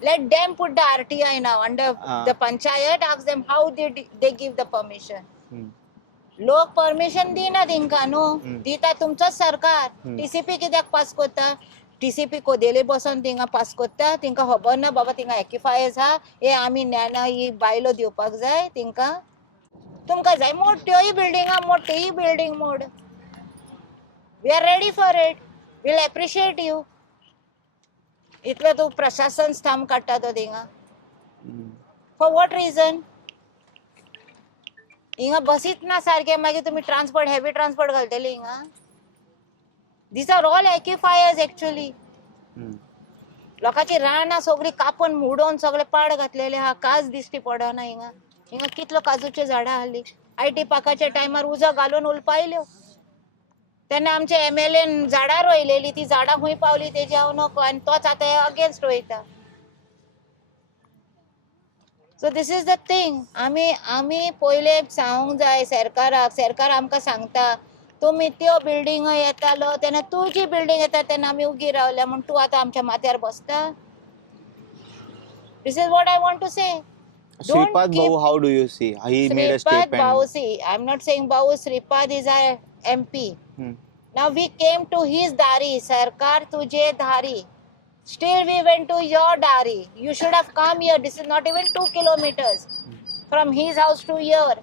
Let them put the RTI now under the panchayat. Ask them how did they give the permission. लोक permission दिना तिंका न्हू. दिता तुमचोच सरकार. TCP कित्याक pass करता? TCP कोदेले बसून तिंगा पास करता. तिंका खबर ना बाबा तिंगा एक्युफायर्स हा. हे आमी ज्ञाना ही बायलो दिवपाक जाय तिंका. तुमकां जाय मोठ्योय बिल्डिंगा मोठी बिल्डिंग मोड. We are ready for it. Will appreciate you. इतलो तू प्रशासन स्थाम काडटा तो थिंगा. For what reason? हिंगा बसीत ना सारखे मागीर तुम्ही ट्रान्सपोर्ट हेवी ट्रान्सपोर्ट घालतले हिंगा. These are all aquifers actually. लोकांची रानां सगळी कापून मोडून सगळे पाड घातलेले हा. काज दिश्टी पडना हिंगा. हिंगा कितलो काजूचे झाडां आहली. IT पाकाच्या टायमार उजो घालून उलपायल्यो. तेन्ना आमचे MLA झाडां रोयलेली. ती झाडां खंय पावली तेजी हांव नको आनी तोच आतां अगेन्स्ट वयता. So this is the thing. आमी पयले सांगूंक जाय सरकाराक. सरकार आमकां सांगता तुमी त्यो बिल्डिंग येतालो तेन्ना तुजी बिल्डिंग येता तेन्ना आमी उगी रावल्या म्हूण तूं आतां आमच्या माथ्यार बसता. This is what I want to say. Shripad भाऊ, how do you see? He made a Sripad statement. Babu, see, I'm not saying Babu, Sripad is our MP. Now we came to his dari, Sarkar tujhe dhari. Still we went to your dari. You should have come here. This is not even 2 kilometers from his house to here.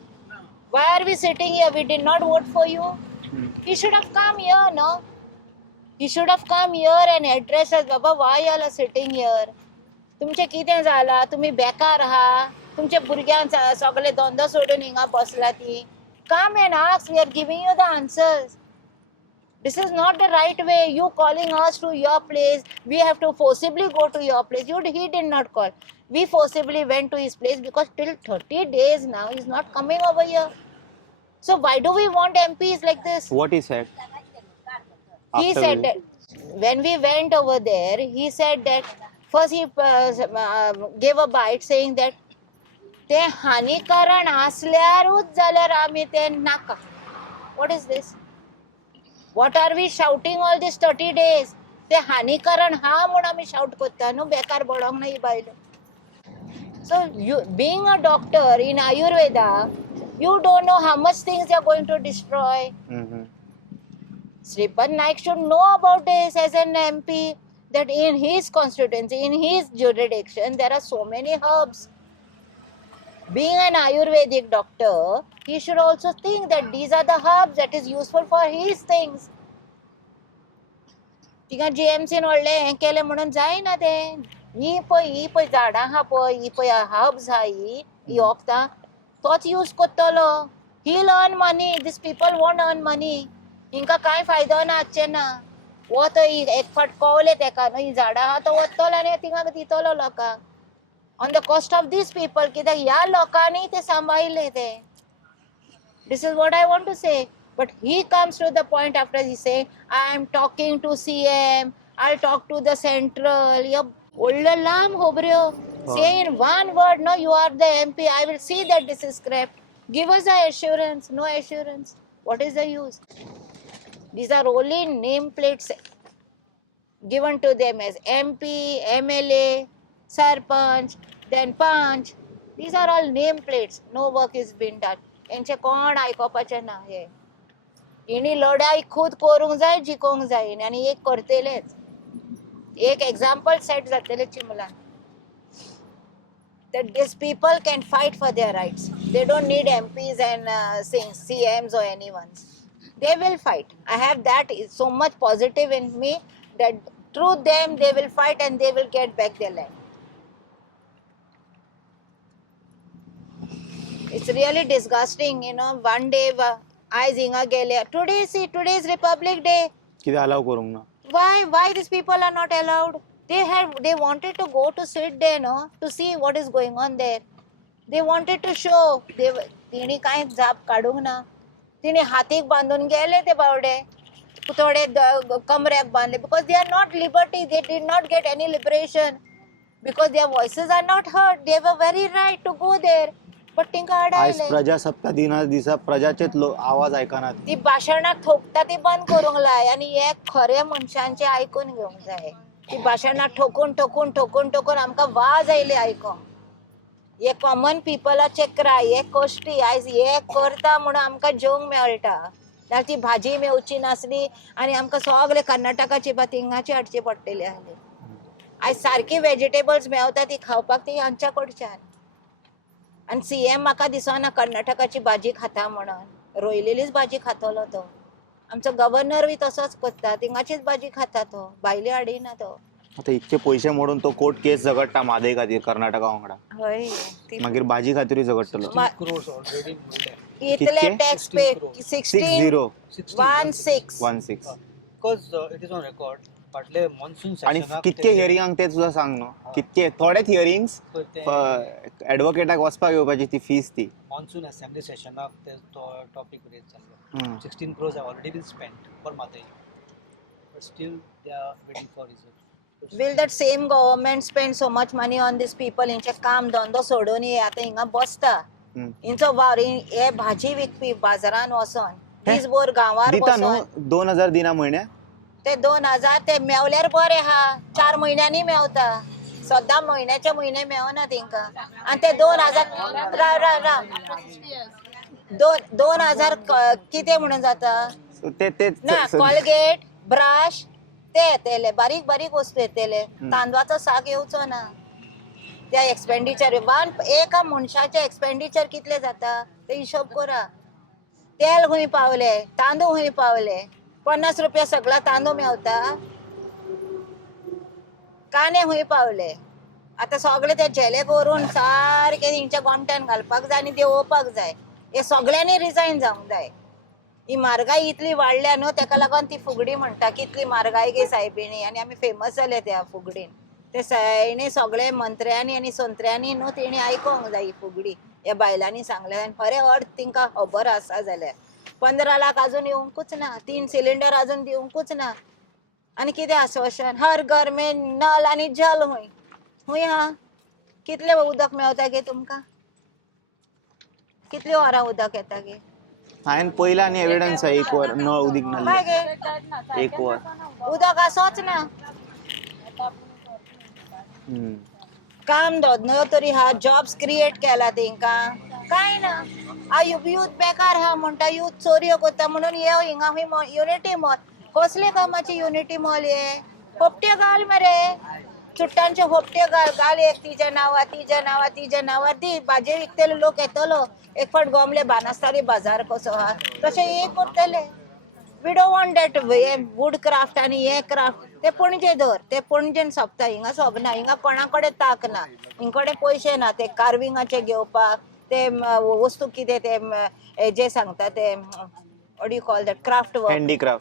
Why are we sitting here? We did not vote for you. He should have come here, no? He should have come here and addressed us. Baba, why you all are sitting here? तुमचे कितें जाला? तुम्ही बेकार आहा. तुमचे भुरग्यांक सगळे धंदो सोडून हिंगा बसला ती. Come and ask. We are giving you the answers. This is not the right way. You calling us to your place. We have to forcibly go to your place. He did not call. We forcibly went to his place because till 30 days now he's not coming over here. So why do we want MPs like this? What he said? He After said we- that when we went over there, he said that first he gave a bite saying that ते हानिकारण असल्यारूच जाल्यार आमी ते नाका. What is this? What are we shouting all these 30 days? ते हानिकारण हा म्हणून आमी shout करता न्हू. बेकार बडोंक ना ही बायलो. So you being a doctor in Ayurveda, you don't know how much things they are going to destroy. Sripad Naik should know about this as an MP, that in his constituency, in his jurisdiction, there are so many herbs. Being an Ayurvedic doctor, he should also think that these are the herbs that is useful for his things. तिका GMC व्हडले हें केलें म्हणून जायना तें. ही पळय झाडां आहा पळय, ही पळय हर्ब्स आहा ही वखदां, तोच यूज करतलो. He'll earn money. These people won't earn money. हिंका कांय फायदो ना आजचें ना. वो तो एक फाट कवले तेका न्हू. ही झाडां आहा तो वतलो आनी तिंगा दितलो लोकांक. On the cost of these people, कित्याक ह्या लोकांनी ते सांबाळिल्ले ते. This is what I want to say. But he comes to the point after he say, I am talking to CM, I'll talk to the central. Old lam hobryo. Say in one word, no, you are the MP. I will see that this is scrapped. Give us the assurance. No assurance. What is the use? These are only nameplates given to them as MP, MLA, Sarpanch, then Panch. These are all nameplates. No work is being done. यांचे कोण आयकोपाचे ना. हे हिणी लढाई खुद करूंक जाय, जिखोंक जाय आनी एक करतलेच. एक एक्झाम्पल सेट जातले चिमलान. That these people can fight for their rights. They don't need MPs and CMs or anyone. They will fight. I have that so much positive in me that through them they will fight and they will get back their land. It's really disgusting, you know. One day, I zinga gele. Today is Republic Day. किती allow करूंक ना. Why these people are not allowed? They wanted to go to sit there, no, to see what is going on there. They wanted to show. तिने काय जाप काढूंक ना. तिने हातीक बांधून गेले ते बावडे. थोडे कमऱ्याक बांधले because they are not liberty. They did not get any liberation because their voices are not heard. They were very right to go there. पण तिंका आयज अडायले प्रजासत्ताक दिना दिसा प्रजाचेच आवाज आयकनात. ती भाशणां ठोकता ती बंद करूंक लाय आणि हे खरे मनशांचे आयकून घेवंक जाय. ती भाशणां ठोकून ठोकून ठोकून ठोकून आमकां वाज आयले आयकोंक. हे कॉमन पिपलाचे क्राय, हे कश्टी आयज हे करता म्हणून आमकां जेवंक मेळटा. नाल्यार ती भाजी मेवची नासली आणि आमकां सगळे कर्नाटकाची बा थिंगाची हाडची पडटली आसली. आयज सारकी व्हेजिटेबल्स मेवता ती खावपाक ती हांच्या कडच्यान. आणि सीएम म्हाका दिसना कर्नाटकाची भाजी खाता म्हणून. रोयलेलीच भाजी खातलो तो. आमचो गव्हर्नरूय तसोच करता, थिंगाचीच भाजी खाता तो, भायली हाडिना तो. आता इतके पयशे मोडून तो कोर्ट केस झगडटा म्हादय खातीर कर्नाटका वांगडा. हय ती मागीर भाजी खातीरूय झगडटलो. crores already moved. इतले कितके? Tax pay 60 16 Because it is on record. फाटले मॉन्सून आणि कितके हियरिंगांक ते सुद्धा सांग न्हू. कितके थोडेच हियरिंग्स एडवोकेटाक वचपाक येवपाची ती फीस ती. मॉन्सून असेंब्ली सेशनाक ते टॉपिक रेज जाल्लो. 16 crores have already been spent for Mathai. But still they are waiting for results. Will that same government spend so much money on these people? इंचे काम धंदो सोडून हे आता हिंगा बसता. इंचो वावर हे भाजी विकपी बाजारान वचोन दिसभर गांवार दिता न्हू बसोन 2000 दिना म्हयन्या. ते 2000 ते मेवल्यार बरे हा. 4 महिन्यांनी मेवता. सद्दां म्हयन्याचे म्हयने मेवना तेंका. आणि ते 2000 राव 2000 कितें म्हणून जाता ते ना. कोलगेट ब्रश ते येतले, बारीक बारीक वस्तू येतले. तांदळाचो साग येवचो ना. त्या एक्सपेंडिचर एका मनशाचे एक्सपेंडिचर कितले जाता ते हिशोब करा. तेल खंय पावले, तांदूळ खंय पावले. 50 रुपया सगळा तांदूळ मेवता. कांदे खंय पावले. आता सगळे ते झेले करून सारखे तेंच्या गोमट्यान घालपाक जाय आणि देंवोवपाक जाय. हे सगळ्यांनी रिजायन जावंक जाय. ही म्हारगाई इतली वाडल्या न्हू, ताका लागून ती फुगडी म्हणटा कितली म्हारगाय गे सायबिणी. आणि आमी फेमस जाले त्या फुगडीन. ते सायने सगळे मंत्र्यांनी आणि संत्र्यांनी न्हू तेणी आयकोंक जाय ही फुगडी. ह्या बायलांनी सांगलें आनी खरें अर्थ तिंका खबर आसा जाल्यार 15 लाख अजून येवंकूच ना. 3 सिलिंडर अजून दिवंकूच ना. आणि कितें आश्वासन हर घर में नल आणि जल हुंय हा. कितले उदक मेवता गे तुमकां. कितले वरां उदक येता गे. हांवें पयला आनी एविडन्स आहे 1 वर नळ उदीक काय नासलें. गे 1 वर उदक असोच ना. काम धंदो तरी हा. जॉब्स क्रिएट केला तेंकां काय ना. आ युथ बेकार हा म्हणटा युथ चोरयो करता म्हणून येव हिंगा हूंय युनिटी मॉल. कसले कामाची युनिटी मॉल हे. होपटे घाल मरे. चुट्टांचे होपटे घाल एक तिच्या नांवार दी. भाजी विकतेले लोक येतलो. एक फावट गोमले बानासतारी बाजार कसो हा तशें हे करतले. We don't want that wood craft आणि हे क्राफ्ट. ते पणजे धर. ते पणजेन सोंपता. हिंगा सोबना. हिंगा कोणा कडेन ताक ना. हिंगकडे पयशे ना ते कार्विंगाचे घेवपाक. ते वस्तू कितें ते जे सांगता ते what you call that craft work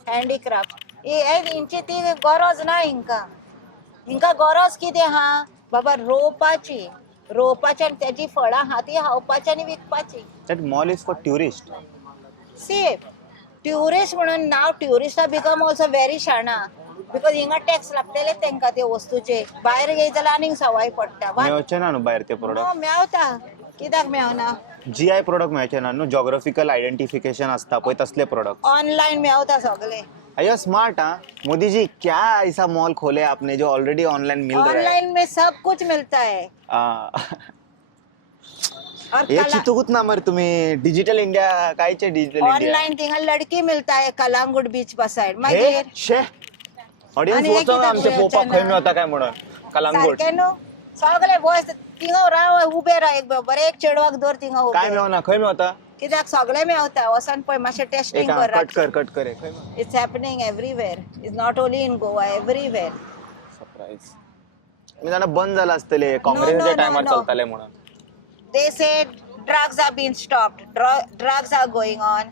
handicraft. हिंची ती गरज ना हिंका. हिंका गरज कितें हा बाबा रोवपाची आणि त्याची फळां हा ती खावपाची आणि विकपाची. That mall is for tourist. Safe tourist म्हणून नाव ट्युरिस्ट बिकम ऑल्सो व्हेरी शाणा. बिकॉज हिंगा टॅक्स लागतले तेंका ते वस्तूचे. भायर गेले जाल्यार आनीक सवाय पडटा. मेळचे ना न्हू भायर ते प्रोडक्ट. मेवता. कित्याक मेवना. GI प्रोडक्ट मेळचे ना न्हू. जॉग्राफिकल आयडेंटिफिकेशन असता पळय तसले प्रोडक्ट. ऑनलाइन मेवता सगळे. अयो स्मार्ट हाँ. मोदी जी क्या ऐसा मॉल खोले आपने जो ऑलरेडी ऑनलाइन मिल रहा है. ऑनलाइन में सब कुछ मिलता है. और हे चितूकुत ना मर तुम्ही डिजिटल इंडिया कायचे डिजिटल इंडिया. ऑनलाइन थिंगा लड़की मिलता है कलांगूट बीच पासाइड. हे मागीर शे ऑडियन्स आणि हे वचो कित्याक आमचे मेळचे पोवपाक खंय ना? मेवता काय म्हणून कलांगूट. सारखे न्हू. सगळे बॉयज थिंगा राव उबे राव एक बरे एक चेडवाक दर थिंगा काय उबे. मेवना खंय मेवता. कित्याक सगळे मेवता. वसान पळय मातशें टेस्टिंग कर. कट कर खंय मेवता. It's happening everywhere. It's not only in Goa everywhere. Surprise. मी जाणा बंद झाला असतले काँग्रेसच्या no, टायमार no. चलताले म्हणून. They said drugs have been stopped. Drugs are going on.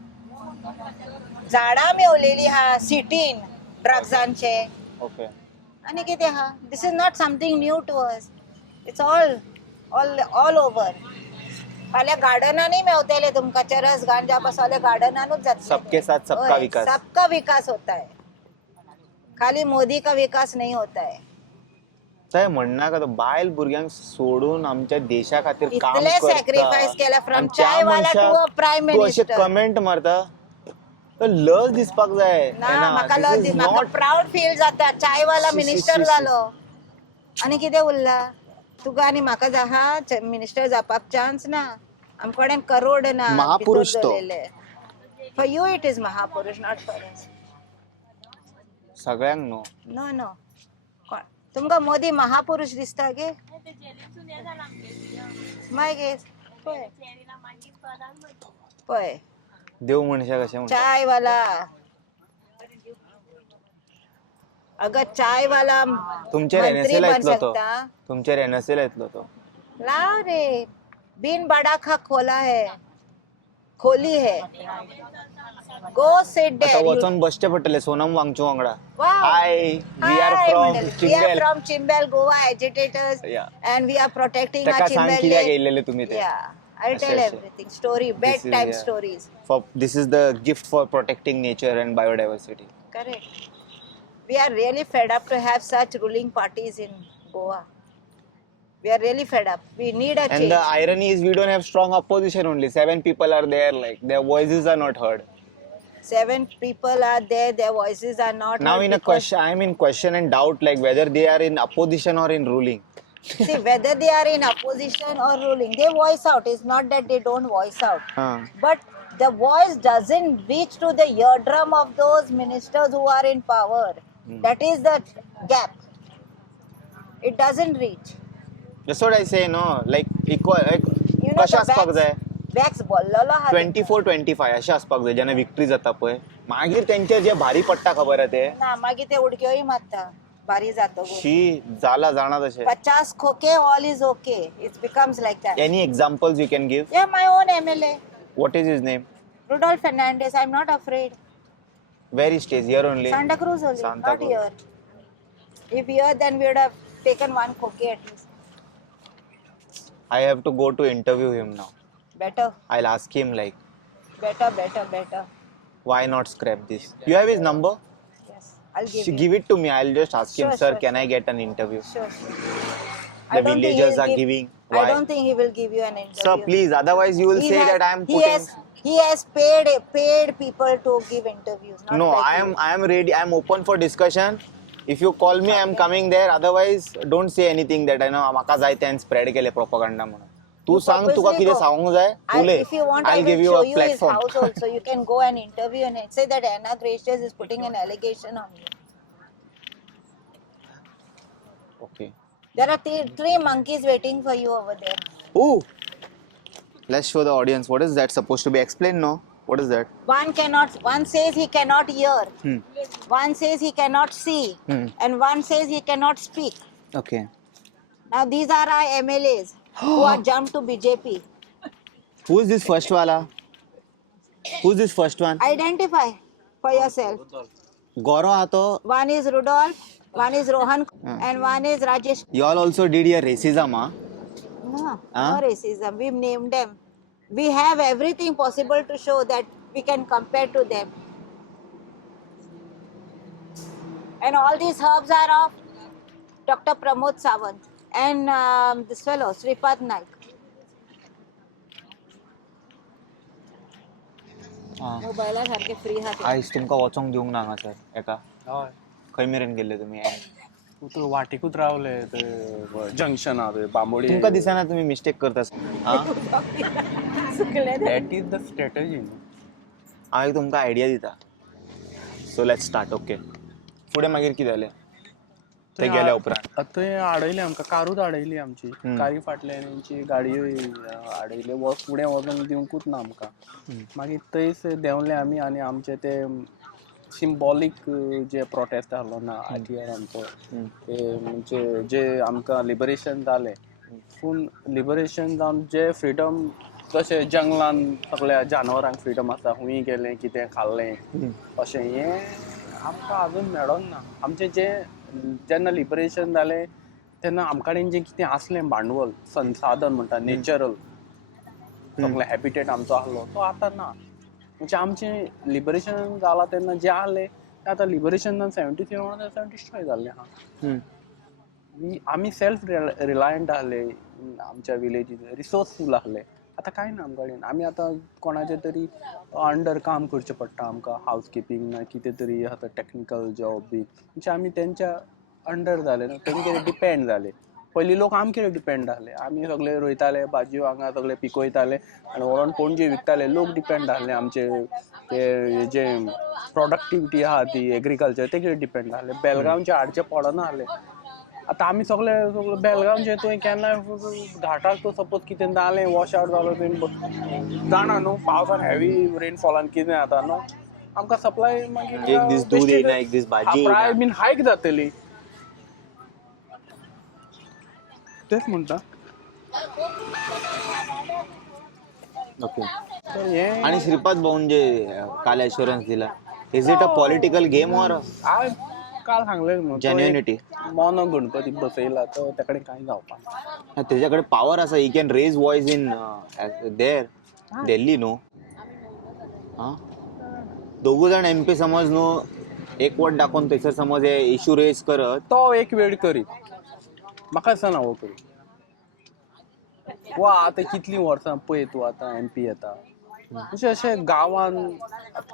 झाडां मेवलेली हा सिटीन ड्रग्सांचे. ओके. आणि कितें हा. This is not something new to us. It's all over. फाल्यां गार्डनांनी मेवतले तुमकां चरस गांजा बसवले गार्डनानूच जातले. सबके साथ सबका विकास. सबका विकास होता है. खाली मोदी का विकास नहीं होता है. थंय म्हणना का तो बायल भुरग्यांक सोडून आमच्या देशा खातीर काम इतले करता. सॅक्रिफायस केला फ्रॉम आनी त्या चायवाला टू अ मनशाक प्रायम तूं अशें मिनिस्टर. कमेंट मारता तर लज दिसपाक जाय. ना म्हाका This is म्हाका not- प्राऊड फील जाता चायवाला शी, शी, मिनिस्टर शी, शी. जालो आनी कितें उरला तुका आनी म्हाका हा मिनिस्टर जावपाक चान्स ना आमकोडेन करोड ना महापुरुष तो. फॉर यू इट इज महापुरुष नॉट फॉर अस. सगळ्यांक न्हू. नो नो तुमकां मोदी महापुरुष दिसता गे मागीर पळय देव मनशा कशें म्हणटा. चायवाला अगं चायवाला तुमचेर मंत्री NSA ला बन येतलो तो. सकता. तुमचेर NSA ला येतलो तो. लाव रे बिन बड़ा खा खोला है खोली है गो सिट आता देयर वचून बसचे पडटले सोनम वांगचू वांगडा. Wow. Hi we are from we are Chimbel. from Chimbel Goa agitators Yeah. and we are protecting ताका our सांग Chimbel कित्याक lake. येयलेले तुमी ते. Yeah, I'll tell अशें. everything. Story, is, bedtime yeah. stories. This is the gift for protecting nature and biodiversity. Correct. We are really fed up to have such ruling parties in Goa. We are really fed up. We need a And change. the irony is we don't have strong opposition only. 7 people are there, like their voices are not heard. 7 people are there, their voices are not Now heard in a because- question, I'm in question and doubt like whether they are in opposition or in ruling. See, whether they are in opposition or ruling, they voice out. It's not that they don't voice out. But the voice doesn't reach to the eardrum of those ministers who are in power. That is the gap. It doesn't reach. That's what I say, no? Like equal, like You know कशें the आसपाक जाय? backs बोललेलो हा. 24-25 अशें आसपाक जाय जेन्ना victory जाता पळय. मागीर तेंचेर जे भारी पडटा खबर आहा ते. ना मागीर ते उडक्योय मारता. भारी जातो. शी जाला जाणा तशें. 50 खोके, all is okay. It becomes like that. Any examples you can give? Yeah, my own MLA, What is his name? Rudolph Fernandez. I'm not afraid. Where he stays? Here only. Santa Cruz only, Santa not Cruz. here. If here, then we would have taken 1 khoke at least. I have to go to interview him now. Better, I'll ask him like, better. why not scrap this? You have his number? Yes, I'll give you. Give it to me. I'll just ask him, Sure, sir, sure, can I get an interview? Sure. The villagers are giving. I Why? don't think he will give you an interview. Sir, please. Otherwise, you will He say has- that I am he putting. has paid people to give interviews. Not No, like I am ready. I am open for discussion. If you call me, I am coming there. Otherwise, don't say anything that I know म्हाका जाय तें spread केले propaganda म्हणून. तू सांग तुका purposely कितें go. सांगूंक जाय उलय. If you want, I I'll will give you show a you his platform. house also. You can go and interview and say that Anna Gracious is putting an allegation on you. Okay. There are 3 monkeys waiting for you over there. Ooh. Let's show the audience. What is that supposed to be? Explain, no? What is that? One says he cannot hear, one says he cannot see, and one says he cannot speak. Okay. Now these are our MLAs who are jumped to BJP. Who is this first wala? Who's this first one? Identify for yourself. Gaurav Ato. One is Rudolph, one is Rohan, and one is Rajesh. You all also did your racism, huh? No, Huh? no racism. We've named them. We have everything possible to show that we can compare to them. And all these herbs are of Dr. Pramod Sawant and this fellow, Sripad Naik. मोबायला सारखे free हात आयज तुमकां वचोंक दिवंक ना हांगासर एका हय खंय मेरेन गेल्ले तुमी तू वाटेकूच रावले ते जंक्शना बांबोळी तुमकां दिसना तुमी मिस्टेक करता सुकले दॅट इज द स्ट्रॅटजी हांव एक तुमकां आयडिया दिता सो लेट्स स्टार्ट ओके फुडें मागीर कितें जालें ते गेल्या उपरांत थंय आडयले आमकां कारूच आडयली आमची कारी फाटल्यान तेंची गाडयो आडयले फुडें वचोंक दिवंकूच ना आमकां मागीर थंयच देंवले आमी आनी आमचे ते सिंबॉलीक जे प्रोटेस्ट आहलो ना आजयर आमचो ते म्हणजे जे आमकां लिबरेशन जालें पूण लिबरेशन जावन जे फ्रिडम जशें जंगलान सगळ्या जानवरांक फ्रिडम आसता खूंय गेलें कितें खाल्लें अशें हें आमकां आजून मेळोंक ना आमचें जें जेन्ना लिबरेशन जालें तेन्ना आमकाडेन जें कितें आसलें भांडवल संसाधन म्हणटा नॅचरल सगळें हॅबिटेट आमचो आहलो तो आतां ना म्हणजे आमचें लिबरेशन जालां तेन्ना जें आहलें तें आतां लिबरेशन जावन 73 म्हणून 70 डिस्ट्रॉय जाल्लें आहा आमी सेल्फ रिलायंट आहले आमच्या विलेजीस रिसोर्सफूल आहले. आतां कांय ना आमचे कडेन. आमी आतां कोणाचे तरी अंडर काम करचें पडटा आमकां हावजकीपींग ना कितें तरी आतां टॅक्निकल जॉब बी म्हणजे आमी तेंच्या अंडर जाले न्हू, तेंचेर डिपेंड जाले. पयलीं लोक आमचेर डिपेंड आहले. आमी सगळे रोयताले भाजयो हांगा सगळे पिकयताले आनी व्हरोन पणजे विकताले. लोक डिपेंड आहले आमचे ते जे प्रोडक्टिविटी आहा ती एग्रीकल्चर तेचेर डिपेंड आहले. बेलगांवचे हाडचे पडना आहले. आतां आमी सगळे बेलगांवचे थंय केन्नाय घाटाक तो सपोज कितें जालें वॉश आवट जालो थंय जाणा न्हू पावसान हेवी रेनफॉलान कितें जाता न्हू आमकां सप्लाय मागीर एक दीस दूध येयना, एक दीस भाजी येयना. प्रायस बीन हायक जातली. तेच म्हणटा. ओके. तर हे आणि श्रीपाद भाऊन जे काल एश्युरन्स दिला, is it a political game or हांव काल सांगलें न्हू जेन्युनिटी? मोनो गणपती बसयला तर त्या कडेन कांय जावपाक ना. त्याच्याकडे पॉवर असा, he can raise voice in देर दिल्ली न्हू. दोघू जाण MP समज न्हू एकवट दाखोवन थंयसर समज हे इश्यू रेज करत, तो एक वेळ करीत म्हाका दिसना हो करीत. वा आतां कितलीं वर्सां पळय तूं आतां MP येता म्हणजे अशें गांवान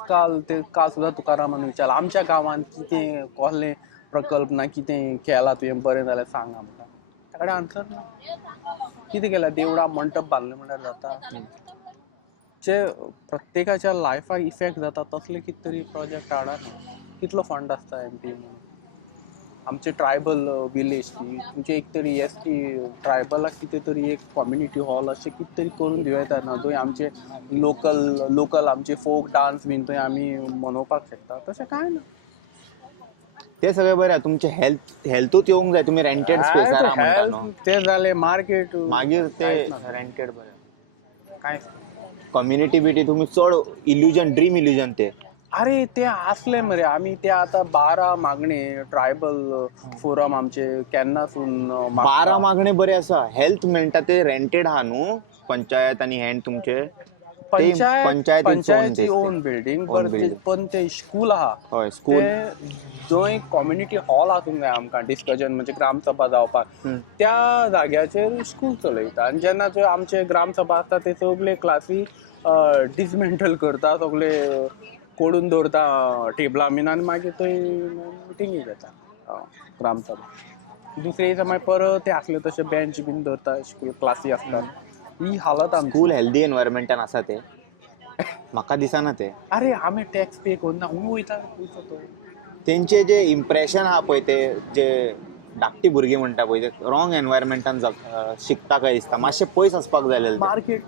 काल सुद्दां तुकारामान विचारलें आमच्या गांवांत कितें कसलें प्रकल्प ना कितें केलां तुवें बरें जाल्यार सांग आमकां. त्या कडेन आन्सर ना. कितें केलां देवळां मंडप बांदलें म्हणल्यार जाता. जे प्रत्येकाच्या लायफाक इफेक्ट जाता तसले कितें तरी प्रोजेक्ट हाडा न्हू. कितलो फंड आसता MP म्हणून. आमचे ट्रायबल विलेज तुमचे एक तरी ST ट्रायबलाक कितें तरी एक कम्युनिटी हॉल अशें कितें तरी करून दिवं येता ना थंय आमचे लोकल आमचे फोक डान्स बीन थंय आमी मनोवपाक शकता. तशें कांय ना. ते सगळे बरें. तुमचे हेल्थूच येवंक जाय. तुम्ही रेंटेड स्पेसार म्हणटा न्हू, ते जालें मार्केट मागीर ते रेंटेड बरें. कांय कम्युनिटी बिटी तुम्ही चड इल्युजन, ड्रीम इल्युजन ते. अरे ते असले मरे आमी ते आतां 12 मागणे ट्रायबल फोरम आमचे केन्नासून 12 मागणे बरे आसा. हेल्थ मेळटा ते रेंटेड आहा न्हू, पंचायत आणि हँड तुमचे पंचायती ओन बिल्डिंग पण ते स्कूल आहा हय स्कूल जंय कम्युनिटी हॉल आसूंक जाय आमकां डिस्कशन म्हणजे ग्रामसभा जावपाक त्या जाग्याचेर स्कूल चलयता. आनी जेन्ना थंय आमचे ग्रामसभा आसता ते सगळे क्लासी डिसमेंटल करता, सगळे कोडून दवरता टेबलां बीन आनी मागीर थंय मिटिंगी जाता ग्रामसभा. दुसरे दिसा मागीर परत ते आसले तशे बेंच बीन दवरता स्कूल क्लासी आसता. ही हालत आमची. स्कूल हेल्दी एनवायरमेंटान आसा ते म्हाका दिसना ते. अरे आमी टॅक्स पे करना हूंय वयता तेंचे जे इम्प्रेशन आहा पळय ते जे धाकटी भुरगीं म्हणटा पळय ते रॉंग एनवायरमेंटान शिकता काय दिसता. मातशें पयस आसपाक जाय. मार्केट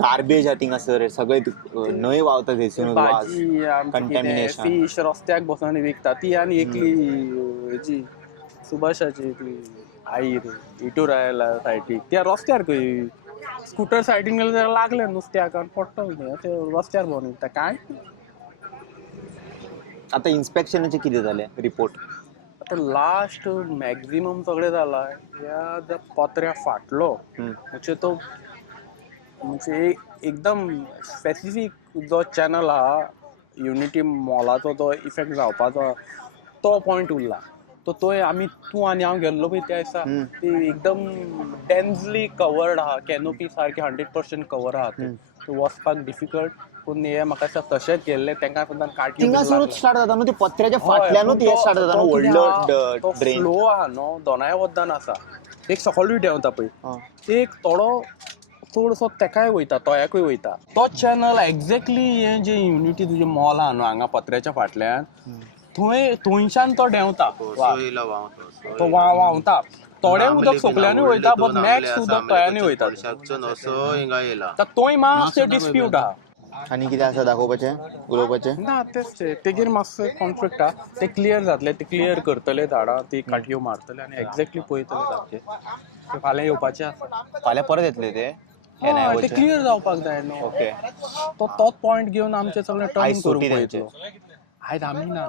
गार्बेज आहा थिंगासर सगळे न्हंय व्हांवता थंयसून भाजी कंटॅमिनेशन. फिश रस्त्याक बसून विकता ती आनी एकली हेजी सुभाषाची एकली आई इटूर आयला सायटीक त्या रस्त्यार खंय स्कूटर सायडीन गेले जाल्यार लागले नुस्त्याक आनी पडटा ते रस्त्यार भोंवन विकता. कांय आता इन्स्पेक्शनाचे कितें जालें रिपोर्ट? आतां लास्ट मॅक्झिमम सगळें जाला ह्या पत्र्या फाटलो म्हणजे तो म्हणजे एकदम स्पेसिफीक जो चॅनल आहा युनिटी मॉलाचो तो इफेक्ट जावपाचो तो पॉयंट उरला. तो थंय आमी तूं आनी हांव गेल्लो पळय त्या दिसा ती एकदम डेन्सली कवर्ड आहा. कॅनोपी सारकी 100% कवर आहा थंय वचपाक डिफिकल्ट. पूण हे म्हाका दिसता तशेंच गेल्ले तांकां सुद्दां काटयो थिंगासरूच स्टार्ट जाता न्हू ते पत्र्याच्या फाटल्यानूच हे स्टार्ट जाता न्हू व्हडलो ड्रेन. फ्लो आहा न्हू दोनाय वद्दान आसा. एक सकयल देंवता पळय एक थोडो चडसो तेकाय वयता तोयाकूय वयता. तो चॅनल एक्झॅक्टली हे जे युनिटी तुजे मॉल आहा न्हू हांगा पत्र्याच्या फाटल्यान थंयच्यान तो देंवता. तो व्हांवता. थोडे उदक सकल्यानूय वयता बट नेक्स्ट उदक तळ्यांनी वयता. थंय मातशें डिस्प्यूट आहा. आनी कितें आसा दाखोवपाचें उलोवपाचें? ना तेच तेगेर मातसो कॉन्फ्लिक्ट आहा. ते क्लियर जातले ते क्लियर करतले झाडां ती काटयो मारतले आनी एक्झॅक्टली पळयतले सारकें. फाल्यां येवपाचें आसा. फाल्यां परत येतले ते? ते क्लियर जावपाक जाय न्हू. ओके. तोच पॉयंट घेवन आमचे सगळे टर्न करूंक पळयतलो. आयज आमी ना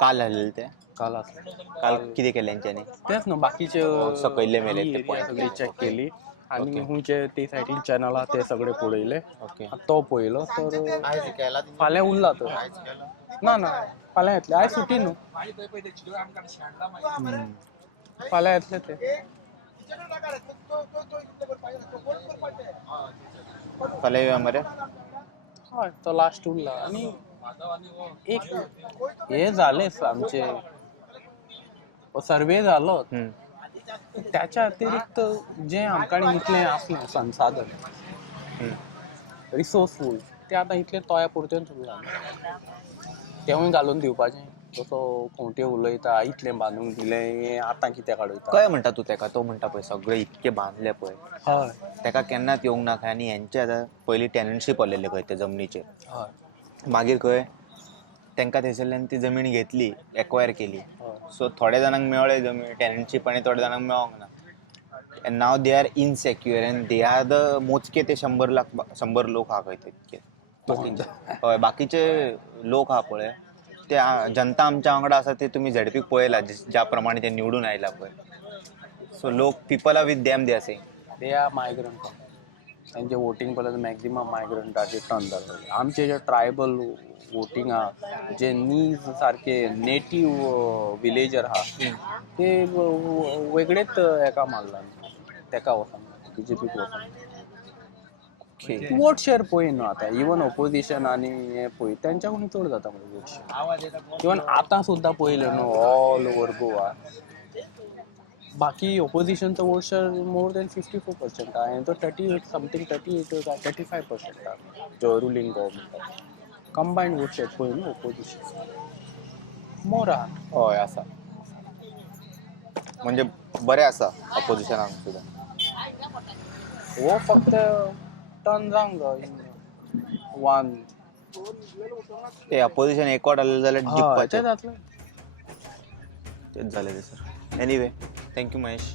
काल आसलेले ते? काल आसले. काल कितें केलें तेंच्यांनी? तेच न्हू बाकीचे सकयल्ले मेले ते पॉयंट सगळी चॅक केली आनी हुंयचे ते सायडीन चॅनल आहा ते सगळे पळयले. ओके. तो पळयलो तर फाल्यां उरला तो. ना फाल्यां येतले, आयज सुटी न्हू, फाल्यां येतले ते. फाल्यां येवया मरे. हय तो लास्ट उरला. आनी एक हे जालेच आमचे सर्वे जालो, त्याच्या अतिरिक्त जे आमकां इतलें आसलें संसाधन रिसोर्सफूल ते आतां इतले तोया पुरतेंच उरला. तेवूय घालून दिवपाचें. जसो खोंटे उलयता इतलें बांदूंक दिलें, हें आतां कित्याक काडयता. काय म्हणटा तूं तेका? तो म्हणटा पळय सगळें इतकें बांदलें पळय, हय तेका केन्नाच येवंक ना खंय. आनी हेंचे आतां पयलीं टेनन्शिप आसलेले खंय ते जमनीचेर. हय मागीर खंय तेंकां थंयसरल्यान ती जमीन घेतली, एक्वायर केली. हय सो थोड्या जाणांक मेळ्ळें जमीन टेनन्शिप आनी थोड्या जाणांक मेळोंक ना. End now they are insecure and they are the मोजके ते 100 लोक आहा खंय तितके बाकीचे. हय बाकीचे लोक आहा पळय ते जनता आमच्या वांगडा आसा ते तुमी झेडपीक पळयला ज्या प्रमाणे ते निवडून आयला पळय. सो लोक people are with them they are saying. ते आर मायग्रंट. त्यांचे वोटींग पळयल्यार मॅक्झिमम मायग्रंटाचे टर्न जाल्ले. आमचे जे ट्रायबल वोटींग आहा, जे नीज सारके नेटीव विलेजर आहा ते वेगळेच हेका मारला, तेका वचून BJPक वचून. वोट शेअर पळय न्हू आतां इवन ऑपोजिशन आनी हे पळय तेंच्याकून चड जाता मरे वोट शेअर. इवन आतां सुद्दां पळयलें न्हू ऑल ओवर गोवा बाकी ऑपोजिशनचो वोट शेअर मोर दॅन 54% आहा. आनी तो 38 समथींग 38 काय 35% आहा जो रुलींग गव्हर्मेंट. कंबायंड वोट शेअर पळय न्हू ऑपोजिशन मोर आहा. हय आसा. म्हणजे बरें आसा ऑपोजिशनाक सुद्दां. हो फक्त टर्न जावंक जाय वन. ते ऑपोजिशन एकवट आसलें जाल्यार हय जिखपाचें. तें जातलें. तेच झालें ते सर. Anyway thank you Mahesh.